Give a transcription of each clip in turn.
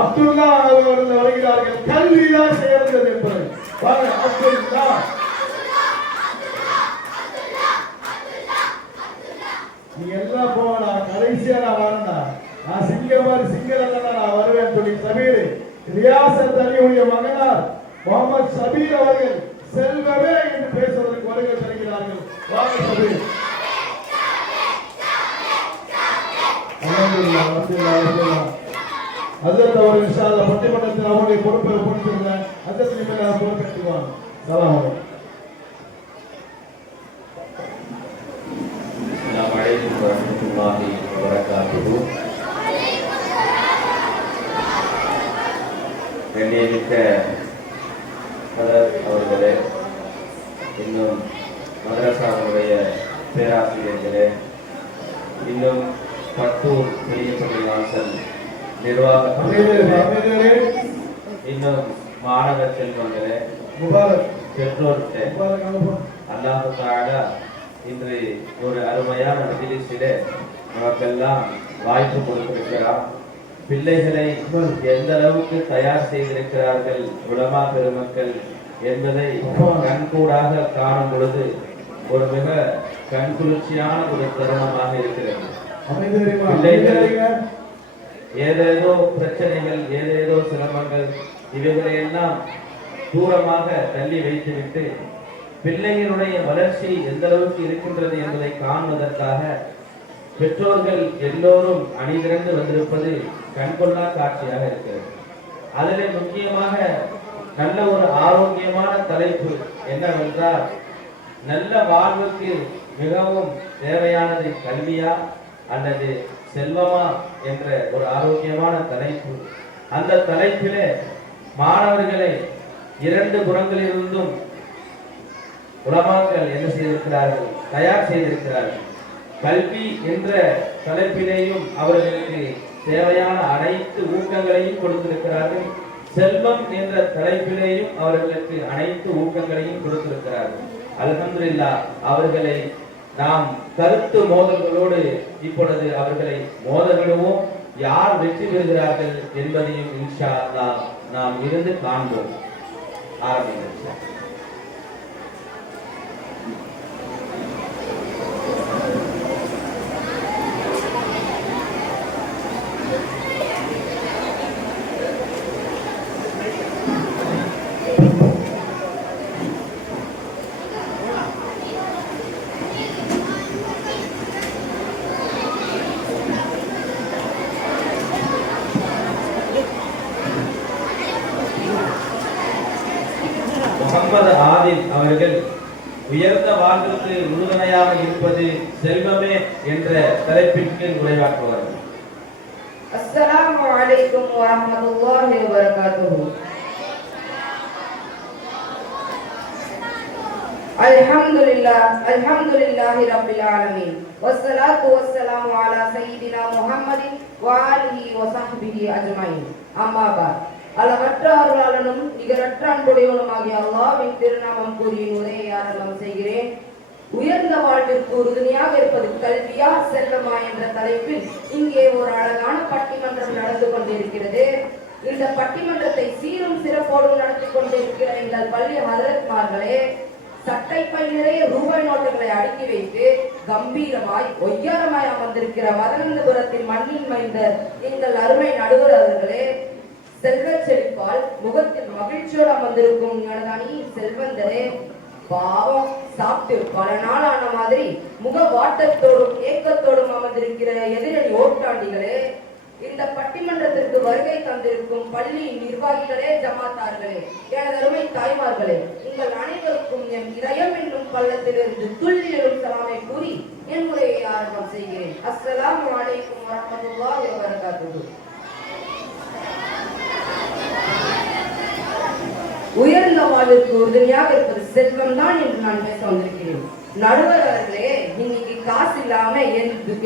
அப்துல்லா அவர்கள் வருகிறார்கள். கல்விதான் சேர்ந்தது என்பது அப்துல்லா நீ எல்லாம் போனா கடைசியா நான் வரேன்டா. நான் சிங்கள நான் வருவேன் சொல்லி சபீர் ரியாசத் அலியுடைய மகனார் முகமது சபீர் அவர்கள் செல்வமே என்று பேசுவதற்கு வருகை தருகிறார்கள். வாங்க சபீர். ஹஜ்ரத் அவர்கள் இன்ஷா அல்லாஹ் பட்டிமன்றத்தில் அவருடைய பொறுப்பை ஒப்படைத்திருந்தார். ஹஜ்ரத் நிமிடம் பொறுப்பேற்றுவாங்க. சலாம் அலைக்கும். அஸ்ஸலாமு அலைக்கும் வரஹ்மத்துல்லாஹி வபரகாத்துஹு. கண்ணியமிக்க அவர்களே, இன்னும் மதரசாவுடைய பேராசிரியர்களே, இன்னும் பட்டூர் பெரிய பள்ளிவாசல் நிர்வாக இன்னும் மாணவ செல்வங்களே, பெற்றோர்களே, அல்லாஹ் தஆலா இன்று ஒரு அருமையான மஜ்லிஸிலே நமக்கெல்லாம் வாய்ப்பு கொடுத்திருக்கிறார். பிள்ளைகளை எந்த அளவுக்கு தயார் செய்திருக்கிறார்கள் உலமா பெருமக்கள் என்பதை கண்கூடாக காணும் பொழுது ஒரு மிக கண்குளிர்ச்சியான ஒரு தருணமாக இருக்கிறது. பிள்ளைகள் ஏதேதோ பிரச்சனைகள், ஏதேதோ சிரமங்கள், இவைகளை எல்லாம் தூரமாக தள்ளி வைத்துவிட்டு பிள்ளைகளுடைய வளர்ச்சி எந்த அளவுக்கு இருக்கின்றது என்பதை காண்பதற்காக பெற்றோர்கள் எல்லோரும் அணிதிரண்டு வந்திருப்பது கண்கொள்ளா காட்சியாக இருக்கிறது. அதிலே முக்கியமாக நல்ல ஒரு ஆரோக்கியமான தலைப்பு என்னவென்றால், நல்ல வாழ்வுக்கு மிகவும் தேவையானது கல்வியா அல்லது செல்வமா என்ற ஒரு ஆரோக்கியமான தலைப்பு. அந்த தலைப்பிலே மாணவர்களை இரண்டு புறங்களிலிருந்தும் உலமாக்கள் என்ன செய்திருக்கிறார்கள், தயார் செய்திருக்கிறார்கள். கல்வி என்ற தலைப்பிலேயும் அவர்களுக்கு தேவையான அனைத்து ஊக்கங்களையும் கொடுத்திருக்கிறார்கள். செல்வம் என்ற தலைப்பிலேயும் அவர்களுக்கு அனைத்து ஊக்கங்களையும் கொடுத்திருக்கிறார்கள். அல்ஹம்துலில்லாஹ், அவர்களை நாம் கருத்து மோதல்களோடு இப்பொழுது அவர்களை மோதல்களும் யார் வெற்றி பெறுகிறார்கள் என்பதையும் இன்ஷா அல்லாஹ் நாம் இருந்து காண்போம். ஆரம்பிங்க. முகமது ஆதில் அவர்கள் உயர்ந்த வாழ்வுக்கு உறுதுணையாக இருப்பது செல்வமே என்ற தலைப்பின் கீழ் உரையாற்றுவார்கள். அஸ்ஸலாமு அலைக்கும் வரஹ்மத்துல்லாஹி வபரகாத்துஹு. அல்ஹம்துலில்லாஹி ரப்பில் ஆலமீன் வஸ்ஸலாத்து வஸ்ஸலாமு அலா சய்யிதினா முஹம்மதின் வ ஆலிஹி வ ஸஹ்பிஹி அஜ்மஈன். அம்மா பஅத். அளவற்ற அருளாளனும் நிகரற்ற அன்புடையவனுமாகிய அல்லாஹ்வின் திருநாமம் கூறி உரையாடலாம் செய்கிறேன். உயர்ந்த வாழ்விற்கு உறுதுணையாக இருப்பது கல்வியா செல்வமா என்ற தலைப்பில் இங்கே ஒரு அழகான பட்டிமன்றம் நடந்து கொண்டிருக்கிறது. இந்த பட்டிமன்றத்தை சீரும் சிறப்போடும் நடத்தி கொண்டிருக்கிற எங்கள் பள்ளி ஹதரத்மார்களே, சட்டைப்பை நிறைய ரூபாய் நோட்டுகளை அடுக்கி வைத்து கம்பீரமாய் ஒய்யாரமாய் அமர்ந்திருக்கிற மதனந்தபுரத்தின் மண்ணின் மைந்தர் எங்கள் அருமை நடுவர் அவர்களே, செல்வ செழிப்பால் முகத்தில் மகிழ்ச்சியோடு அமர்ந்திருக்கும் எனது அணியின் செல்வந்தரே, பாவம் சாப்பிட்டு பல நாள் ஆன மாதிரி முக வாட்டத்தோடும் ஏக்கத்தோடும் அமர்ந்திருக்கிற எதிரணி ஓட்டாண்டிகளே, இந்த பட்டிமன்றத்திற்கு வருகை தந்திருக்கும் பள்ளி நிர்வாகிகளே, ஜமாத்தார்களே, எனது அருமை தாய்மார்களே, உங்கள் அனைவருக்கும் என் இதயம் என்னும் பள்ளத்திலிருந்து துள்ளி எழும் சலாமை கூறி என் உரையை ஆரம்பம் செய்கிறேன். அஸ்ஸலாமு அலைக்கும் வரஹ்மத்துல்லாஹி வபரகாத்துஹு. உயர்ந்த வாழ்விற்கு உறுதுணையாக இருப்பது செல்வம் தான் என்று நான் பேச வந்திருக்கிறேன். நடுவர் அவர்களே, இன்னைக்கு காசு இல்லாம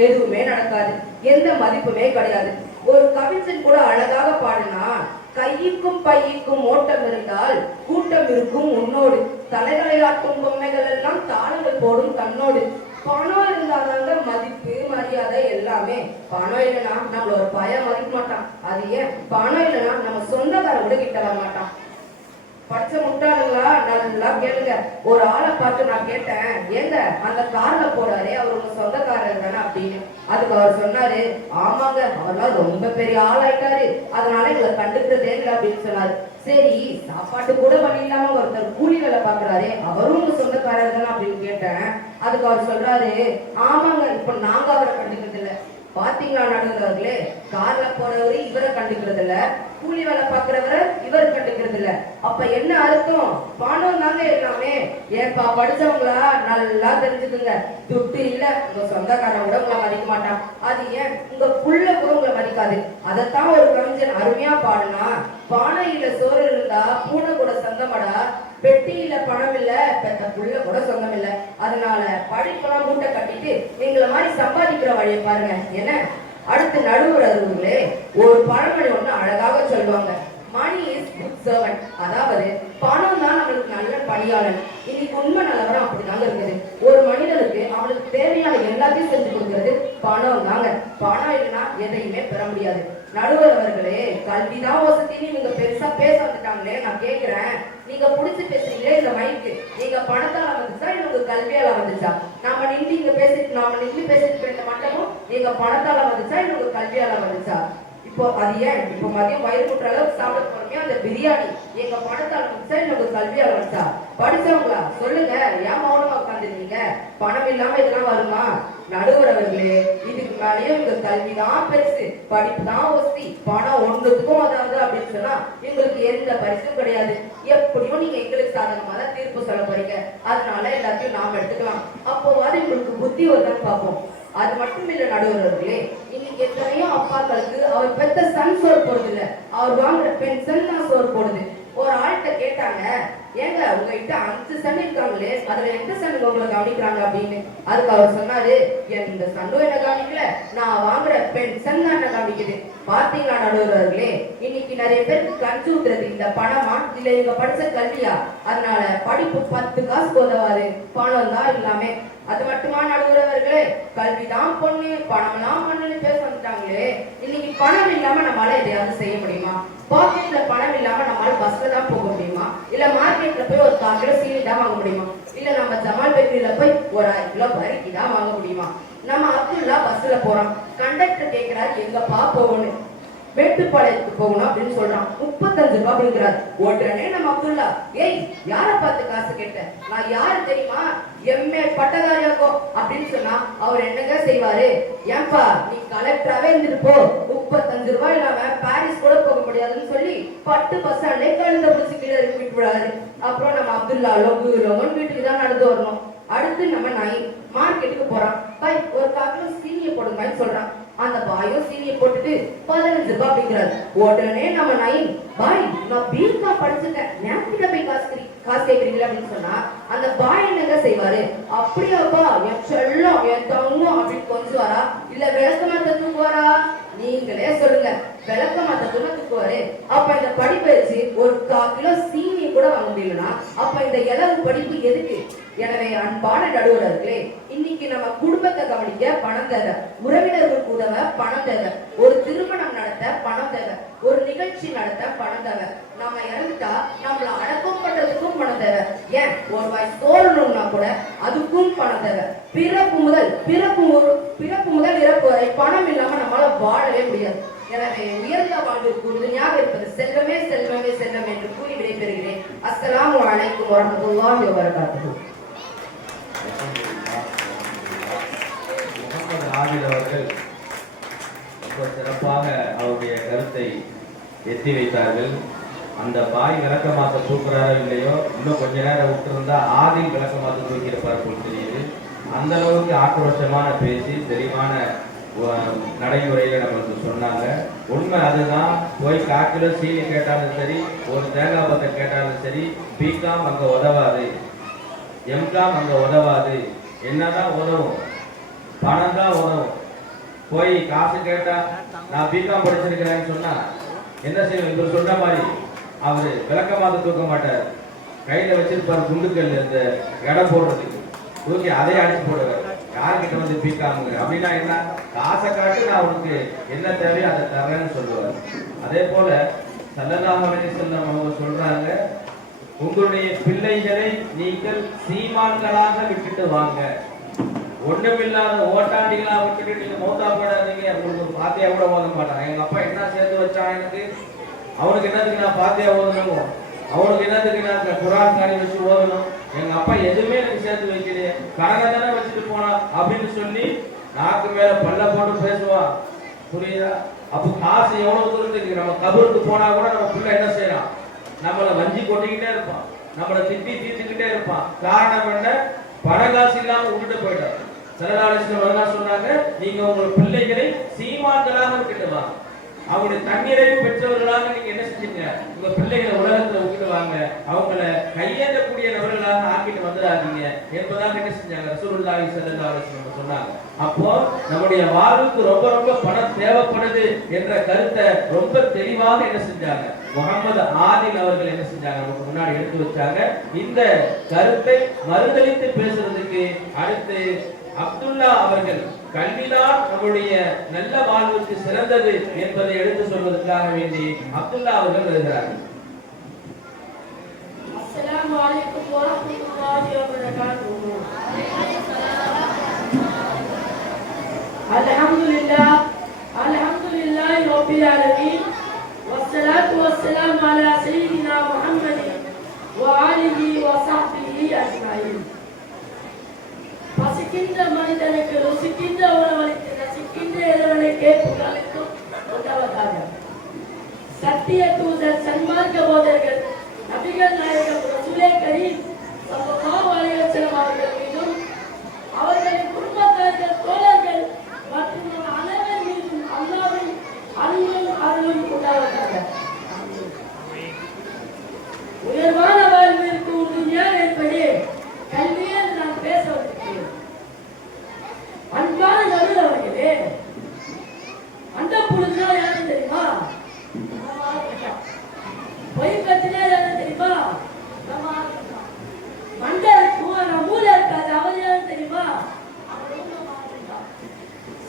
எதுவுமே நடக்காது, எந்த மதிப்புமே கிடையாது. ஒரு கவிஞன் கூட அழகாக பாடினா, கையிற்கும் பையிற்கும் ஓட்டம் இருந்தால் கூட்டம் இருக்கும் உன்னோடு, தலைகளையாட்டும் பொம்மைகள் எல்லாம் தாளங்கள் போடும் தன்னோடு. பணம் இருந்தாதாங்க மதிப்பு மரியாதை எல்லாமே. பணம் இல்லைன்னா நம்மள ஒரு பயம் மதிக்க மாட்டான். அது ஏன் பணம் இல்லைன்னா நம்ம சொந்தக்கார கூட கிட்ட வர மாட்டான். பச்ச முட்டாளுங்களா, நல்லா கேளுங்க. ஒரு ஆளை பார்த்து நான் கேட்டேன், ஏங்க அந்த கார்ல போறாரு அவர் உங்க சொந்தக்காரர் தானே அப்படின்னு. அதுக்கு அவர் சொன்னாரு, ஆமாங்க அவர்லாம் ரொம்ப பெரிய ஆளாயிட்டாரு, அதனால எங்களை கண்டுக்கிறதே இல்லை அப்படின்னு சொன்னாரு. சரி, சாப்பாட்டு கூட வழி இல்லாம ஒருத்தர் கூலி வேலை பாக்குறாரு, அவரும் உங்க சொந்தக்காரர் தானே அப்படின்னு கேட்டேன். அதுக்கு அவர் சொல்றாரு, ஆமாங்க இப்ப நாங்க அவரை கண்டுக்கிறது இல்லை. பாத்தீங்களா நடுவர்களே, கார்ல போறவரு இவரை கண்டுக்கிறது இல்ல, கூலி வேலை பாக்குறவரை இவர் கண்டுக்கிறது இல்ல. அப்ப என்ன அர்த்தம்? பணம் தாங்க எல்லாமே. ஏன்பா படிச்சவங்களா நல்லா தெரிஞ்சுக்குங்க, துட்டு இல்ல உங்க சொந்தக்காரன் கூட உங்களை மதிக்க மாட்டான். அது ஏன் உங்க புள்ள கூட உங்களை மதிக்காது. அதைத்தான் ஒரு கவிஞன் அருமையா பாடுனா, பானையில சோறு இருந்தா பூனை கூட சொந்தமடா, பெட்டியில பணம் இல்ல பெத்த புள்ள கூட சொந்தம் இல்ல. அதனால படிப்பெல்லாம் மூட்டை கட்டிட்டு எங்களை மாதிரி சம்பாதிக்கிற வழியை பாருங்க. என்ன அடுத்து நடுவர் அருவர்களே, ஒரு பழமொழி ஒண்ணு அழகாக சொல்லுவாங்க, மணி இஸ் குட் சர்வன்ட். அதாவது பணம் தான் நம்மளுக்கு நல்ல பணியாளன். இன்னைக்கு உண்மை நிலவரம் அப்படிதாங்க இருக்குது. ஒரு மனிதனுக்கு அவனுக்கு தேவையான எல்லாத்தையும் செஞ்சு கொடுக்கிறது பணம் தாங்க. பணம் இல்லைன்னா எதையுமே பெற முடியாது. நடுவர் அவர்களே, கல்விதான் வசதின்னு நீங்க பெருசா பேச வந்துட்டாங்களே, நான் கேக்குறேன், நீங்க புடிச்சு பேசுறீங்களே இந்த மைக்கு, நீங்க பணத்தால வந்துச்சா இல்ல உங்க கல்வியால வந்துச்சா? நாம நின்று பேசிட்டு இந்த மண்டபம் நீங்க பணத்தால வந்துச்சா இல்ல உங்க கல்வியால வந்துச்சா? இப்போ அது ஏன் இப்போ மதியம் வயிறு முட்டுற அளவுக்கு சாப்பிட போறோமே அந்த பிரியாணி எங்க பணத்தால வந்துச்சா இல்ல உங்க கல்வியால வந்துச்சா? படிச்சவங்களா சொல்லுங்க, ஏன் மௌனமா உட்காந்துருக்கீங்க? பணம் இல்லாம இதெல்லாம் வருமா? நடுவர் அவர்களே, இதுக்கு மேலேயும் உங்க கல்விதான் பெருசு, படிப்பு தான் ஒஸ்தி, பணம் ஒன்றுத்துக்கும் அதாவது அப்படின்னு சொன்னா எங்களுக்கு எந்த பரிசும் கிடையாது. எப்படியும் நீங்க எங்களுக்கு சாதகமா தான் தீர்ப்பு சொல்ல போறீங்க. அதனால எல்லாத்தையும் நாம எடுத்துக்கலாம். அப்போவாது உங்களுக்கு புத்தி வருதான்னு பார்ப்போம். அது மட்டும் இல்ல நடுவர் அவர்களே, இன்னைக்கு எத்தனையோ அப்பாக்களுக்கு அவர் பெத்த சன் சோறு போடுறது இல்ல, அவர் வாங்குற பென்ஷன் தான் சோறு போடுது. ஒரு ஆள்கிட்ட கேட்டாங்க, ஏங்க உங்ககிட்ட 5 சன் இருக்காங்களே, அதுல எந்த சன் உங்களை கவனிக்கிறாங்க அப்படின்னு. அதுக்கு அவர் சொன்னாரு, எந்த சன்னும் என்ன கவனிக்கல, நான் வாங்குற பென்ஷன் தான் என்ன கவனிக்குது. பாத்தீங்களா நடுவர்களே, இன்னைக்கு நிறைய பேருக்கு கஞ்சி ஊத்துறது இந்த பணமா இல்ல இவங்க படிச்ச கல்வியா? அதனால படிப்பு 10 காசு உதவாது, பணம் தான் எல்லாமே. அது மட்டுமா நடுவர்களே, கல்விதான் பொண்ணு பணம்லாம் பண்ணுன்னு பேச வந்துட்டாங்களே. இன்னைக்கு பணம் இல்லாம நம்மளால எதையாவது செய்ய முடியுமா? பாக்கெட்ல பணம் இல்லாம நம்மளால பஸ்ல தான் போக முடியுமா? இல்ல மார்க்கெட்ல போய் ஒரு 1/4 கிலோ சீனி தான் வாங்க முடியுமா? இல்ல நம்ம ஜமால் பேக்கரியில போய் ஒரு 1/2 கிலோ பருத்தி தான் வாங்க முடியுமா? நம்ம அப்துல்லா பஸ்ல போறோம், கண்டக்டர் கேட்கிறாரு எங்கப்பா போகணும், மேட்டுப்பாளையத்துக்கு போகணும் அப்படின்னு சொல்றான், 35 ரூபாய் அப்படிங்கிறார். உடனே நம்ம அப்துல்லா, ஏய் யார பார்த்து காசு கேட்ட, நான் யாரு தெரியுமா, எம்ஏ பட்டதாரியாக்கோ அப்படின்னு சொன்னா அவர் என்னங்க செய்வாரு, ஏன்பா நீ கலெக்டராவே இருந்துட்டு போ, 35 ரூபாய் இல்லாம பாரிஸ் கூட போக முடியாதுன்னு சொல்லி பட்டு பஸ் அண்டே கழுந்த பிடிச்சி கீழே விட்டு விடாது. அப்புறம் நம்ம அப்துல்லா லோகன் வீட்டுக்கு தான் நடந்து வரணும். அடுத்து நம்ம நாய் மார்க்கெட்டுக்கு போறான், பாய் ஒரு 1/4 கிலோ சீனியை போடுங்கன்னு சொல்றான். அந்த பாயும் சீனியை போட்டுட்டு 15 ரூபாய் அப்படிங்கிறாரு. உடனே நம்ம நாய், பாய் நான் பிகாம் படிச்சுட்டேன், ஞாபகம் போய் காசு கேட்கறீங்களா அப்படின்னு சொன்னா அந்த பாய் என்னங்க செய்வாரு, அப்படியாப்பா என் செல்லம் என் தங்கம் அப்படின்னு கொஞ்சுவாரா இல்ல விளக்கமாத்த தூக்குவாரா? நீங்களே சொல்லுங்க, விளக்கமாத்த தூக்குவாரு. அப்ப இந்த படிப்பை வச்சு ஒரு 1/4 கிலோ சீனி கூட வாங்க முடியலன்னா அப்ப இந்த இளவு படிப்பு எதுக்கு? எனவே அன்பான நடுவர்களே, இன்னைக்கு நம்ம குடும்பத்தை கவனிக்க பணம் தேவை, உறவினர்களுக்கு உதவ பணம் தேவை, ஒரு திருமணம் நடத்த பணம் தேவை, ஒரு நிகழ்ச்சி நடத்த பணம் தேவை, நம்ம இறந்துட்டா நம்மள அடக்கம் பண்றதுக்கும் பணம் தேவை, ஏன் ஒரு வாய் சோறணும்னா கூட அதுக்கும் பணம் தேவை. பிறப்பு முதல் இறப்பு வரை பணம் இல்லாம நம்மளால வாழவே முடியாது. எனவே உயர்ந்த வாழ்விற்கு உறுதுணையாக இருப்பது செல்வமே செல்வமே செல்வம் என்று கூறி விடைபெறுகிறேன். அஸ்ஸலாமு அலைக்கும் வரஹ்மத்துல்லாஹி வபரகாத்துஹு. முகமது ஆதில் அவர்கள் ரொம்ப சிறப்பாக அவருடைய கருத்தை எத்தி வைத்தார்கள். அந்த பாய் விளக்கமாத்த தூக்குறாரோ இல்லையோ, இன்னும் கொஞ்ச நேரம் விட்டுருந்தா ஆதில் விளக்கமாத்த தூக்கியிருப்பார் போல் தெரியுது. அந்த அளவுக்கு ஆக்ரோஷமான பேசி தெளிவான நடைமுறையில நம்மளுக்கு சொன்னாங்க. உண்மை அதுதான். போய் 1/4 கிலோ சீனி கேட்டாலும் சரி, ஒரு தேங்காய் பத்தை கேட்டாலும் சரி, பிகாம் அங்க உதவாது. எம்காம் அங்க உதவாது. என்னதான் உதவும்? பணம் தான் உதவும். போய் காசு கேட்டா நான் பிகாம் படிச்சிருக்கிறேன்னு சொன்னா என்ன செய்யும்? இவர் சொல்ற மாதிரி அவரு விளக்கமாக தூக்க மாட்டார். கையில வச்சிருப்பார் குண்டுக்கல், இந்த எடை போடுறதுக்கு தூக்கி அதை அடிச்சு போடுவார். யாருக்கிட்ட வந்து பிகாமுங்க அப்படின்னா என்ன? காசை காட்டு, நான் உனக்கு என்ன தேவையோ அதை தரேன்னு சொல்லுவார். அதே போல ஸல்லல்லாஹு அலைஹி வஸல்லம் அவங்க சொல்றாங்க, உங்களுடைய பிள்ளைகளை நீங்கள் சீமான்களாக விட்டுட்டு வாங்க. ஒண்ணுமில்லாத ஓட்டாண்டிகளா விட்டுட்டு நீங்க மௌத்தா போடாதீங்க. உங்களுக்கு பாத்தியா கூட ஓத மாட்டாங்க. எங்க அப்பா என்ன சேர்த்து வச்சான் எனக்கு, அவனுக்கு என்னதுக்கு நான் பாத்தியா ஓதணும், அவனுக்கு என்னதுக்கு நான் குரான் காணி வச்சு ஓதணும், எங்க அப்பா எதுவுமே எனக்கு சேர்த்து வைக்கலையே, கணக்கை தானே வச்சுட்டு போனா அப்படின்னு சொல்லி நாக்கு மேல பல்ல போட்டு பேசுவான். புரியுதா? அப்போ காசு எவ்வளவு தூரத்துக்கு நம்ம கபருக்கு போனா கூட நம்ம பிள்ளை என்ன செய்யறான்? நம்மளை வஞ்சி கொட்டிக்கிட்டே இருப்பான், நம்மளை திட்டி தீர்த்துக்கிட்டே இருப்பான். காரணம் என்ன? பண காசு இல்லாம விட்டுட்டு போயிட்டார். ஸல்லல்லாஹு அலைஹி வஸல்லம் சொன்னாங்க, நீங்க உங்கள் பிள்ளைகளை சீமான்களாக விட்டுட்டு வாங்க. அவங்களுடைய தண்ணீரையும் பெற்றவர்களாக நீங்க என்ன செஞ்சீங்க? உங்க பிள்ளைகளை உலகத்துல விட்டுட்டு வாங்க, அவங்களை கையேற்றக்கூடிய நபர்களாக ஆக்கிட்டு வந்துடாதீங்க என்பதாக என்ன செஞ்சாங்க? ரசூலுல்லாஹி ஸல்லல்லாஹு அலைஹி வஸல்லம் சொன்னாங்க. அப்போ நம்முடைய வாழ்வுக்கு ரொம்ப ரொம்ப பணம் தேவைப்படுது என்ற கருத்தை ரொம்ப தெளிவாக என்ன செஞ்சாங்க? முகமது ஆதில் அவர்கள் என்ன செஞ்சாங்க? நமக்கு முன்னாடி எடுத்து வச்சாங்க. இந்த கருத்தை மறுதலித்து பேசுறதுக்கு அடுத்து அப்துல்லா அவர்கள் கல்விதான் நம்முடைய நல்ல வாழ்வுக்கு சிறந்தது என்பதை எடுத்து சொல்வதற்காக வேண்டி அப்துல்லா அவர்கள் வருகிறார்கள். அஸ்ஸலாமு அலைக்கும் வரஹ்மத்துல்லாஹி வபரகாத்துஹு. அல்ஹம்துலில்லாஹ் அல்ஹம்துலில்லாஹி ரப்பில் ஆலமீன் வஸ்ஸலாத்து வஸ்ஸலாமு அலா சய்யிதினா முஹம்மதின் வ ஆலிஹி வ ஸஹ்பிஹி அஜ்மஈன். பசிக்கின்ற மனிதனுக்கு ருசிக்கின்ற உணவளித்து ரசிக்கின்ற இறைவனுக்கே புகழளிக்கும் உதவதாக சத்திய தூதர் சன்மார்க்க போதர்கள் நபிகள் நாயகம் ரசூலே கரீம் ஸல்லல்லாஹு அலைஹி வஸல்லம் அவர்கள் மீதும் அவர்களின் குடும்பத்தார்கள், தோழர்கள் மற்றும் அனைவர் மீதும் அல்லாஹ்வின் அன்பும் அருளும் உண்டாவதாக. உயர்வான வாழ்விற்கு உறுதியாக என்பது கல்வியே நான் பேச வந்திருக்கிறேன். அன்பான நபர் அவர்களே, அந்த புழுதுனா யாரும் தெரியுமா? பொய் பத்தினா யாரும் தெரியுமா? மண்டை இருக்கும், ஆனா மூளை இருக்காது, அவர் யாரும் தெரியுமா?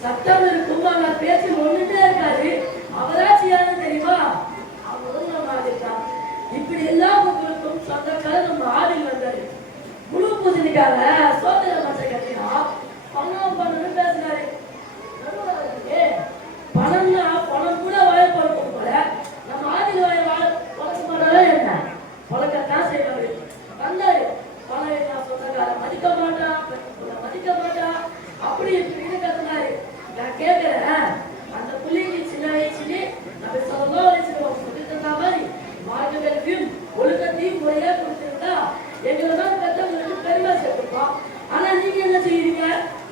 சத்தம் இருக்கும், ஆனா பேச்சு ஒண்ணுட்டே இருக்காது, அவராட்சி யாரும் தெரியுமா? அவரும் நம்ம ஆதித்தான். இப்படி எல்லா மக்களுக்கும் சொந்தக்காரர் நம்ம ஆடில் வந்தாரு. குழு பூஜைக்காக சோதனை மச்ச கட்டினா பணம் பண்ணணும் பேசுறாரு. பணம்னா பணம் கூட வாய பழக்கம் போல நம்ம ஆதில் வாய பழக்க மாட்டாரா என்ன? பழக்கத்தான் செய்வாரு. வந்தாரு, பணம் நான் சொந்தக்காரன் மதிக்க மாட்டான், மதிக்க மாட்டான், அப்படி இப்படின்னு கத்துனாரு. நான் கேட்கிறேன், அந்த பிள்ளைக்கு சின்ன வயசுல நம்ம ஸல்லல்லாஹு அலைஹி வஸல்லம் சொல்லி தந்த மாதிரி மார்க்க கல்வியும் ஒழுக்கத்தையும் முறையா கொடுத்திருந்தா எங்களை தான் பெற்றவங்களுக்கு பெருமை சேர்த்துப்போம். ஆனா நீங்க என்ன செய்யறீங்க?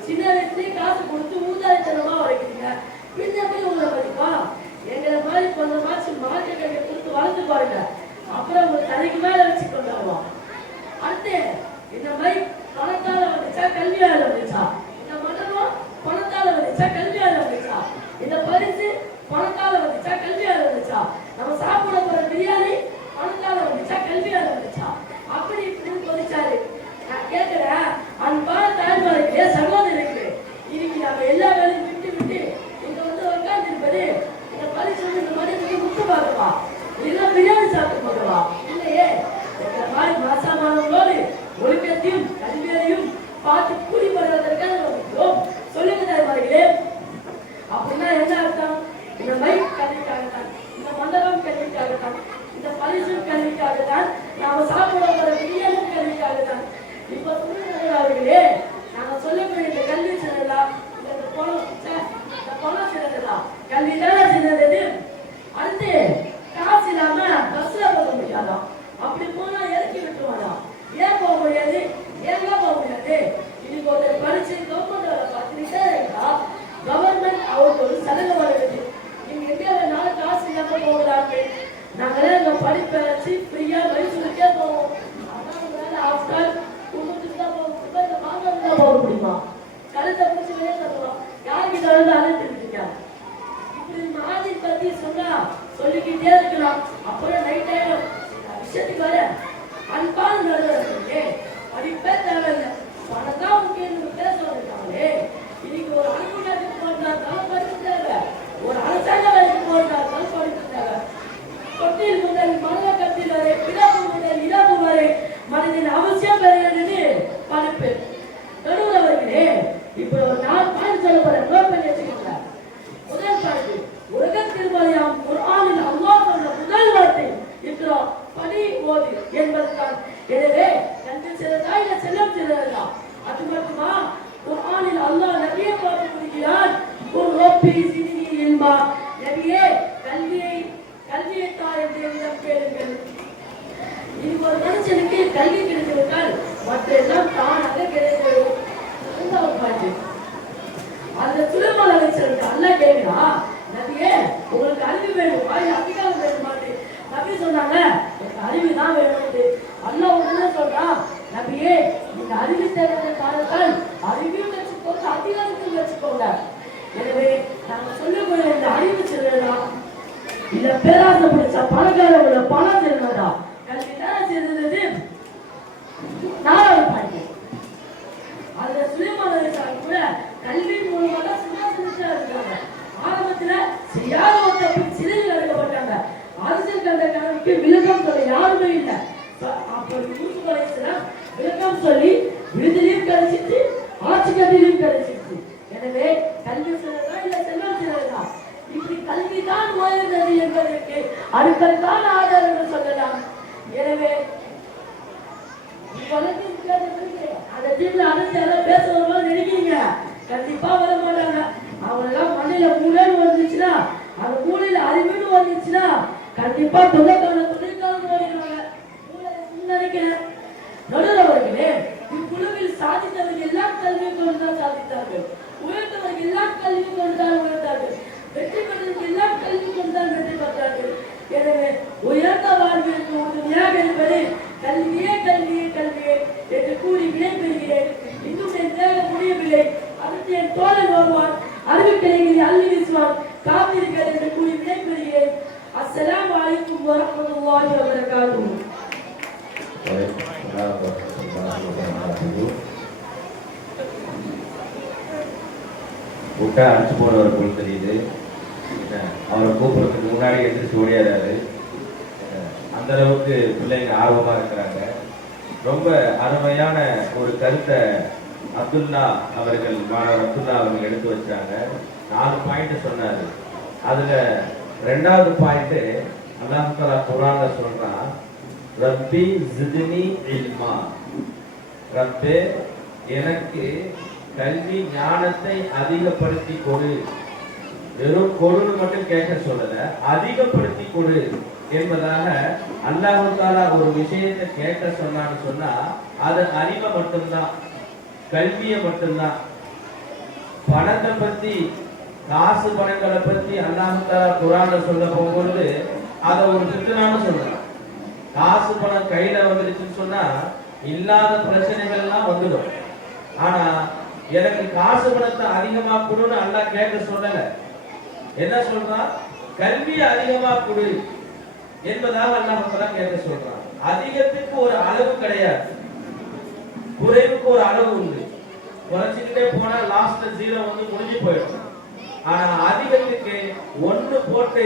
சின்ன வயசுலயே காசு கொடுத்து ஊதாரித்தனமா வரைக்கிறீங்க. பின்ன போய் உங்களை மதிப்பா? எங்களை மாதிரி கொஞ்சம் மாச்சு மார்க்க கல்வியை கொடுத்து வளர்த்து பாருங்க, அப்புறம் உங்க தலைக்கு மேல வச்சு கொண்டாடுவோம். அடுத்து இந்த மாதிரி பணத்தால வந்துச்சா கல்வியால வந்துச்சா? இந்த மண்டபம் பணத்தால வந்துச்சா கல்வியால வந்துச்சா? இந்த பரிசு பணத்தால வந்துச்சா கல்வியால வந்துச்சா? நம்ம சாப்பிட போற பிரியாணி பணத்தால வந்துச்சா கல்வியால வந்துச்சா? அப்படி இப்படின்னு கொதிச்சாரு. நான் கேட்கிறேன், அன்பான தாய்மார்களே, சகோதரர்களே, இன்னைக்கு நம்ம எல்லா வேலையும் விட்டு விட்டு இங்க வந்து உட்கார்ந்து இருப்பது இந்த பரிசு இந்த மாதிரி முத்து பார்க்கவா, இல்ல பிரியாணி சாப்பிட்டு போகவா? இல்லையே, இந்த மாதிரி மாசமானவங்களோடு ஒழுக்கத்தையும் கல்வியையும் பார்த்து கூலி வருவதற்காக வந்துட்டோம். சொல்லுங்க தாய்மார்களே, அப்படின்னா என்ன அர்த்தம்? இந்த மைக் கல்விக்காகத்தான், இந்த மண்டபம் கல்விக்காகத்தான், இந்த பரிசு கல்விக்காகத்தான், நாம சாப்பிட போற பிரியாணி கல்விக்காகத்தான். இப்ப சொல்லுங்களே, நாங்க சொல்லக்கூடிய இந்த கல்வி சின்னதா, இந்த பணம் சின்னதா? கல்வி தானே சின்னது. அடுத்து காசு இல்லாம பஸ்ல போக முடியாதான், அப்படி போனா இறக்கி விட்டுருவானா? ஏன் போக முடியாது? ஏங்க போக முடியாது? இன்னைக்கு ஒரு பரிசு கவர்மெண்ட் வேலை பார்த்துக்கிட்டே இருக்கா, கவர்மெண்ட் அவருக்கு ஒரு சலுகை வருது. நீங்க எங்க வேணாலும் காசு இல்லாம போகலான்னு நாங்களே எங்க படிப்பை வச்சு ஃப்ரீயா மைசூருக்கே போவோம். அதான் வேலை ஆஃப்டர் குடும்பத்துக்கு பத்தி சொன்னா சொல்லிக்கிட்டே இருக்கலாம். அப்புறம் நைட் ஆயிடும். விஷயத்துக்கு வர அன்பான நடுவர்களே, படிப்பே தேவையில்லை, பணம் தான் முக்கியம் பேச வந்துட்டாங்களே. இன்னைக்கு ஒரு அலுவலகத்துக்கு போட்டாலும் படிப்பு தேவை, ஒரு அரசாங்க வேலைக்கு போட்டாலும் படிப்பு தேவை. தொட்டில் முதல் மரண கட்டில் வரை, பிறப்பு முதல் இறப்பு வரை மனிதன் அவசியம் பெறுகிறது படிப்பு. நடுவர்களே, இப்ப ஒரு 4 பாயிண்ட் சொல்ல போறேன், நோட் பண்ணி வச்சுக்கோங்க. முதல் பாயிண்ட், உலகத்தில் வரையாம் குர்ஆனில் அல்லாஹ் சொன்ன முதல் வார்த்தை இக்ரா, படி ஓது என்பதுதான். எனவே கல்வி சிறந்தா இல்ல செல்லம் சிறந்ததா? அது மட்டுமா? குர்ஆனில் அல்லாஹ் நபியை பார்த்து கூறுகிறான், குர் ரப்பி ஸித்னி இல்மா, நபியே கல்வியை தாய் என்று கேளுங்கள். இது ஒரு மனுஷனுக்கு கல்வி கிடைத்திருக்கால் மற்றெல்லாம் தானாக கிடைக்கிறது. அந்த சுலைமான் அலைஹிஸ்ஸலாம் அல்லாஹ் கேட்கிறா, நபியே உங்களுக்கு அறிவு வேணும், அதிகாரம் வேணும் மாட்டே. நபி சொன்னாங்க, எனக்கு அறிவு தான் வேணும். அல்லாஹ் என்ன சொல்றான், நபியே நீங்க அறிவு தேவையான காரணத்தால் அறிவையும் வச்சுக்கோங்க, அதிகாரத்தையும் வச்சுக்கோங்க. எனவே நாங்க சொல்லக்கூடிய இந்த அறிவு சிறந்ததா இல்ல பேராசை பிடிச்ச பணக்காரங்கள பணம் சிறந்ததா? கல்வி தான் சிறந்தது. 4வது பாயிண்ட், அதுல சுலைமான் அலைஹிஸ்ஸலாம் கூட கல்வி மூலமா தான் சும்மா இருக்காங்க. ஆரம்பத்துல செய்யாத ஒருத்தர் சிறையில் அடைக்கப்பட்டாங்க. அரசியல் கண்ட கணக்கு விளக்கம் சொல்ல யாருமே இல்லை. அப்படி யூசுப் அலைஹிஸ்ஸலாம் விளக்கம் சொல்லி விடுதலையும் கிடைச்சிட்டு ஆட்சி கட்டிலையும் கிடைச்சிட்டு. எனவே கல்வி சிறந்ததா இல்ல செல்வம் சிறந்ததா? இப்படி கல்விதான் உயர்ந்தது என்பதற்கு அடுக்கடுக்கான ஆதாரங்கள் சொல்லலாம். எனவே அந்த டீம்ல அடுத்து யாராவது பேச வரும்போது நினைக்கிறீங்க, கண்டிப்பா வர மாட்டாங்க. அவங்க எல்லாம் மண்ணில மூலைன்னு வந்துச்சுன்னா, அந்த மூலையில அறிவுன்னு வந்துச்சுன்னா கண்டிப்பா தொழிற்காலம் ஓடிடுவாங்க. நினைக்கிறேன் நடுவர்களே, இக்குழுவில் சாதித்தவர்கள் எல்லாம் கல்வி கொண்டுதான் சாதித்தார்கள், உயர்ந்தவர்கள் எல்லாம் கல்வி கொண்டுதான் உயர்ந்தார்கள், வெற்றி பெற்றவர்கள் எல்லாம் கல்வி கொண்டுதான் வெற்றி பெற்றார்கள். எனவே உயர்ந்த வாழ்விற்கு உறுதுணையாக இருப்பது கல்வியே கல்வியே கல்வியே என்று கூறி விடை பெறுகிறேன். இன்னும் என் தேவை முடியவில்லை. அடுத்து என் தோழன் வருவான், அறிவிக்கலைகளை அள்ளி வீசுவான், காத்திருக்கள் என்று கூறி விடை பெறுகிறேன். அஸ்ஸலாமு அலைக்கும் வரஹ்மத்துல்லாஹி வபரகாத்துஹு. விட்டா அடிச்சு போனவர் போல் தெரியுது. அவரை கூப்பிடுறதுக்கு முன்னாடி எந்திரிச்சு ஓடியாரு. அந்த அளவுக்கு பிள்ளைங்க ஆர்வமா இருக்கிறாங்க. ரொம்ப அருமையான ஒரு கருத்தை அப்துல்லா அவர்கள், மாணவர் அப்துல்லா அவர்கள் எடுத்து வச்சாங்க. 4 பாயிண்ட் சொன்னாரு. அதுல 2வது பாயிண்ட் அல்லாஹ் தஆலா குர்ஆன்ல சொல்றான், ரப்பி ஜித்னி இல்மா, ரப்பே எனக்கு கல்வி ஞானத்தை அதிகப்படுத்தி கொடு. வெறும் கொடுன்னு மட்டும் கேட்க சொல்லல, அதிகப்படுத்தி கொடு என்பதாக அல்லாஹ் தஆலா ஒரு விஷயத்தை கேட்க சொன்னான்னு சொன்னா அது அறிவை மட்டும்தான், கல்வியை மட்டும்தான். பணத்தை பத்தி, காசு பணங்களை பத்தி அல்லாஹ் தஆலா குர்ஆன்ல சொல்ல போகும்போது அதை ஒரு பித்தனான்னு சொல்றான். காசு பணம் கையில வந்துருச்சுன்னு சொன்னா இல்லாத பிரச்சனைகள்லாம் வந்துடும். ஆனா எனக்கு காசு பணத்தை அதிகமா கொடுன்னு அல்லாஹ் கேட்க சொல்லல. என்ன சொல்றான்? கல்வியை அதிகமா கொடு என்பதாக அல்லாஹ் தஆலா கேட்க சொல்றான். அதிகத்துக்கு ஒரு அளவு கிடையாது, குறைவுக்கு ஒரு அளவு உண்டு. குறைச்சிக்கிட்டே போனா லாஸ்ட்ல 0 வந்து முடிஞ்சு போயிடும். ஆனா அதிகத்துக்கு 1 போட்டு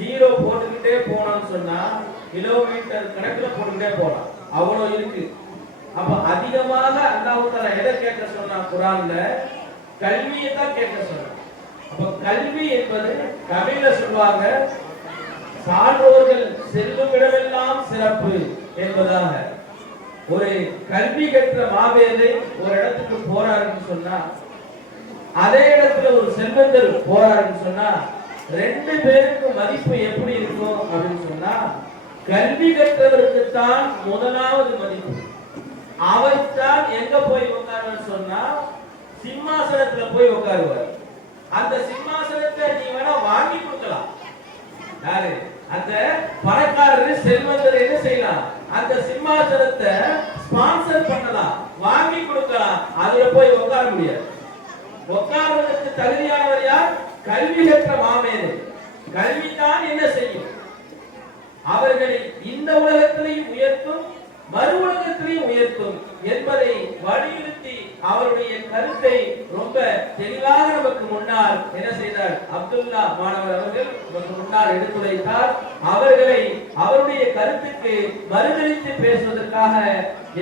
0 போட்டுக்கிட்டே போனோம்னு சொன்னா கிலோமீட்டர் கணக்குல போட்டுக்கிட்டே போலாம், அவ்வளவு இருக்கு. அப்ப அதிகமாக அல்லாஹ் தஆலா எதை கேட்க சொன்னா குர்ஆன்ல? கல்வியை தான் கேட்க சொன்னான். அப்ப கல்வி என்பது தமிழ்ல சொல்வாங்க, சான்றோர்கள் செல்லும் இடமெல்லாம் சிறப்பு என்பதாக. ஒரு கல்வி கற்ற மாபேதை ஒரு இடத்துக்கு போறாருன்னு சொன்னா, அதே இடத்துல ஒரு செல்வந்தர் போறாருன்னு சொன்னா 2 பேருக்கு மதிப்பு எப்படி இருக்கும் அப்படின்னு சொன்னா, கல்வி கற்றவருக்கு தான் முதலாவது மதிப்பு. அவர் தான் எங்க போய் உட்காருன்னு சொன்னா சிம்மாசனத்துல போய் உட்காருவார். அந்த சிம்மாசனத்தை நீ வேணா வாங்கி கொடுக்கலாம். யாரு? அந்த பணக்காரர் செல்வந்தர் என்ன செய்யலாம்? அந்த சிம்மாசனத்தை ஸ்பான்சர் பண்ணலாம், வாங்கி கொடுக்கலாம். அதுல போய் உட்கார முடியாது. உட்கார்வதற்கு தகுதியானவர் யார்? கல்வி கற்ற மாமேதை. கல்விதான் என்ன செய்யும்? அவர்களை இந்த உலகத்திலையும் உயர்த்தும், மறு உலகத்திலையும் உயர்த்தும் என்பதை வலியுறுத்தி அவருடைய கருத்தை ரொம்ப தெளிவாக நமக்கு முன்னால் என்ன செய்தார்? அப்துல்லா மாணவர் அவர்கள் நமக்கு முன்னால் எடுத்துரைத்தார். அவர்களை அவருடைய கருத்துக்கு மறுதளித்து பேசுவதற்காக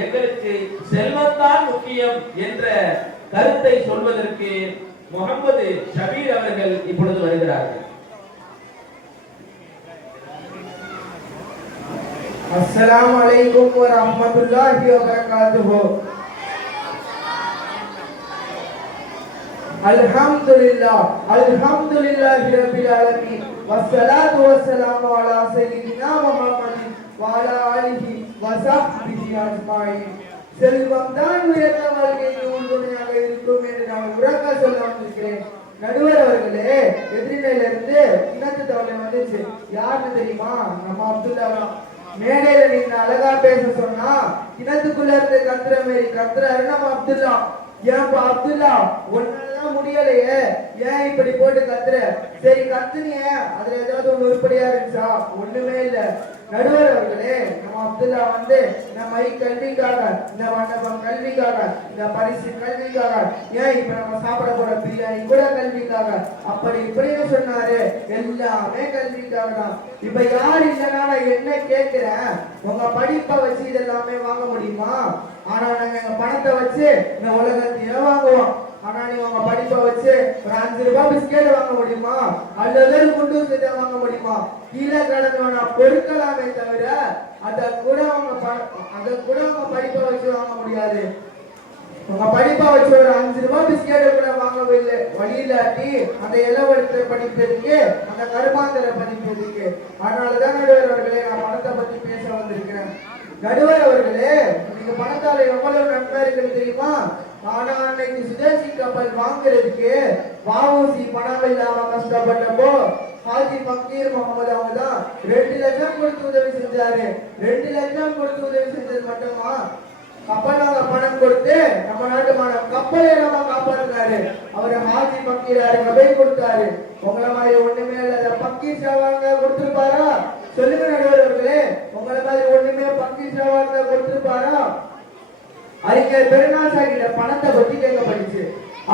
எங்களுக்கு செல்வம்தான் முக்கியம் என்ற கருத்தை சொல்வதற்கு முகமது ஷபீர் அவர்கள் இப்பொழுது வருகிறார்கள். अस्सलाम वालेकुम व रहमतुल्लाहि व बरकातुहू। अल्हम्दुलिल्लाहि रब्बिल आलमीन वस्सलातु वस्सलामु अला सय्यिदिना मुहम्मदिन व अला आलिहि व ஸஹ்பிஹி அஜ்மாயின்। செல்வம் தான் உயர்ந்த வாழ்க்கைக்கு உறுதுணையாக இருக்கும் என்று நான் உறக்க சொல்ல வந்திருக்கிறேன். நடுவர் அவர்களே, எதிரிமையில இருந்து இனத்து தவளை வந்துச்சு. யாருன்னு தெரியுமா? நம்ம அப்துல்லா. மேடையில நீங்க அழகா பேச சொன்னா கிணத்துக்குள்ள இருந்து கத்துற மாரி கத்துறாரு நம்ம அப்துல்லா. ஏன்பா அப்துல்லா, ஒன்னாலதான் முடியலையே, ஏன் இப்படி போட்டு கத்துற? சரி கத்துனிய, அதுல ஏதாவது ஒண்ணு உருப்படியா இருந்துச்சா? ஒண்ணுமே இல்ல. நடுவர் அவர்களே, நம்ம அப்துல்லா வந்து நம்ம கல்விக்காக, இந்த மண்டபம் கல்விக்காக, இந்த பரிசு கல்விக்காக, ஏன் இப்ப நம்ம சாப்பிட போற பிரியாணி கூட கல்விக்காக, அப்படி இப்படின்னு சொன்னாரு. எல்லாமே கல்விக்காக தான். இப்ப யார் இல்லைன்னா நான் என்ன கேட்கிறேன்? உங்க படிப்பை வச்சு இதெல்லாமே வாங்க முடியுமா? ஆனா நாங்க எங்க பணத்தை வச்சு இந்த உலகத்தையே வாங்குவோம். ஆனா நீங்க உங்க படிப்பை வச்சு ஒரு 5 ரூபாய் பிஸ்கெட் வாங்க முடியுமா? அல்லது குண்டு சீட்டை வாங்க முடியுமா? கீழே கடந்தவனா பொறுக்கலாமே தவிர அதை கூட உங்க படிப்பை வச்சு வாங்க முடியாது. உங்க படிப்பை வச்சு ஒரு 5 ரூபாய் பிஸ்கெட் கூட வாங்கவில்லை வழி இல்லாட்டி அந்த இளவரசை படிப்பதற்கு, அந்த கருமாந்தரை படிப்பதற்கு. அதனாலதான் நடுவர் அவர்களே, நான் பணத்தை பத்தி பேச வந்திருக்கிறேன். நடுவர் அவர்களே, நீங்க பணத்தால எவ்வளவு நன்மை இருக்குன்னு தெரியுமா? ஆனா அன்னைக்கு சுதேசி கப்பல் வாங்குறதுக்கு வாவூசி பணம் இல்லாம கஷ்டப்பட்டப்போ ஹாஜி பக்கீர் முகமது அவங்க தான் 2 லட்சம் கொடுத்து உதவி செஞ்சாரு. 2 லட்சம் கொடுத்து உதவி செஞ்சது மட்டுமா? கப்பல் பணம் கொடுத்து நம்ம நாட்டு கப்பலை நம்ம காப்பாற்றினாரு. அவரு ஹாஜி பக்கீர் போய் கொடுத்தாரு. உங்களை மாதிரி ஒண்ணுமே இல்லாத பக்கீர் சேவாங்க கொடுத்திருப்பாரா? சொல்லுங்க நடுவர் அவர்களே, உங்களை மாதிரி ஒண்ணுமே பக்கீர் சேவாங்க கொடுத்திருப்பாரா? அறிஞர் பெருநாசா கிட்ட பணத்தை பத்தி கேட்கப்பட்டுச்சு.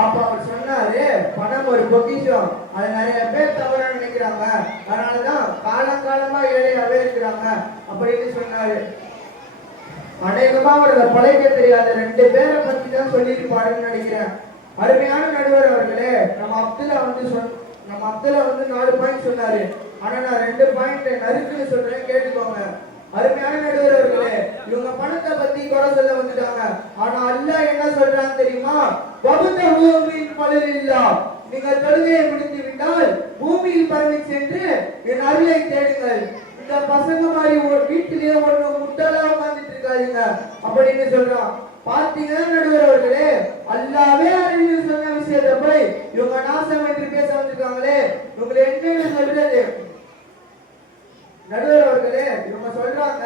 அப்ப அவர் சொன்னாரு, பணம் ஒரு பொக்கிஷம், அது நிறைய பேர் தவறா நினைக்கிறாங்க, அதனாலதான் காலங்காலமா ஏழையாவே இருக்கிறாங்க அப்படின்னு சொன்னாரு. அநேகமா அவர்களை பழைக்க தெரியாத 2 பேரை பத்தி தான் சொல்லியிருப்பாருன்னு நினைக்கிறேன். அருமையான நடுவர் அவர்களே, நம்ம அப்துல்லா வந்து 4 பாயிண்ட் சொன்னாரு. ஆனா நான் 2 பாயிண்ட் நறுக்குன்னு சொல்றேன், கேட்டுக்கோங்க. அருமையான நடுவர் அவர்களே, இவங்க பணத்தை பத்தி குறை சொல்ல வந்துட்டாங்க. ஆனா அல்லாஹ் என்ன சொல்றான்னு தெரியுமா? நீங்க தொழுகையை முடித்து விட்டால் பூமியில் பரவி சென்று என் அருளை தேடுங்கள். இந்த பசங்க மாதிரி வீட்டிலேயே ஒண்ணு முட்டலா உட்கார்ந்துட்டு இருக்காதீங்க அப்படின்னு சொல்றான். பாத்தீங்கன்னா நடுவர் அவர்களே, அல்லாவே அறிவியல் சொன்ன விஷயத்தை போய் இவங்க நாசம் என்று பேச வந்திருக்காங்களே, இவங்களை என்ன சொல்றது? நடுவர் அவர்களே, இவங்க சொல்றாங்க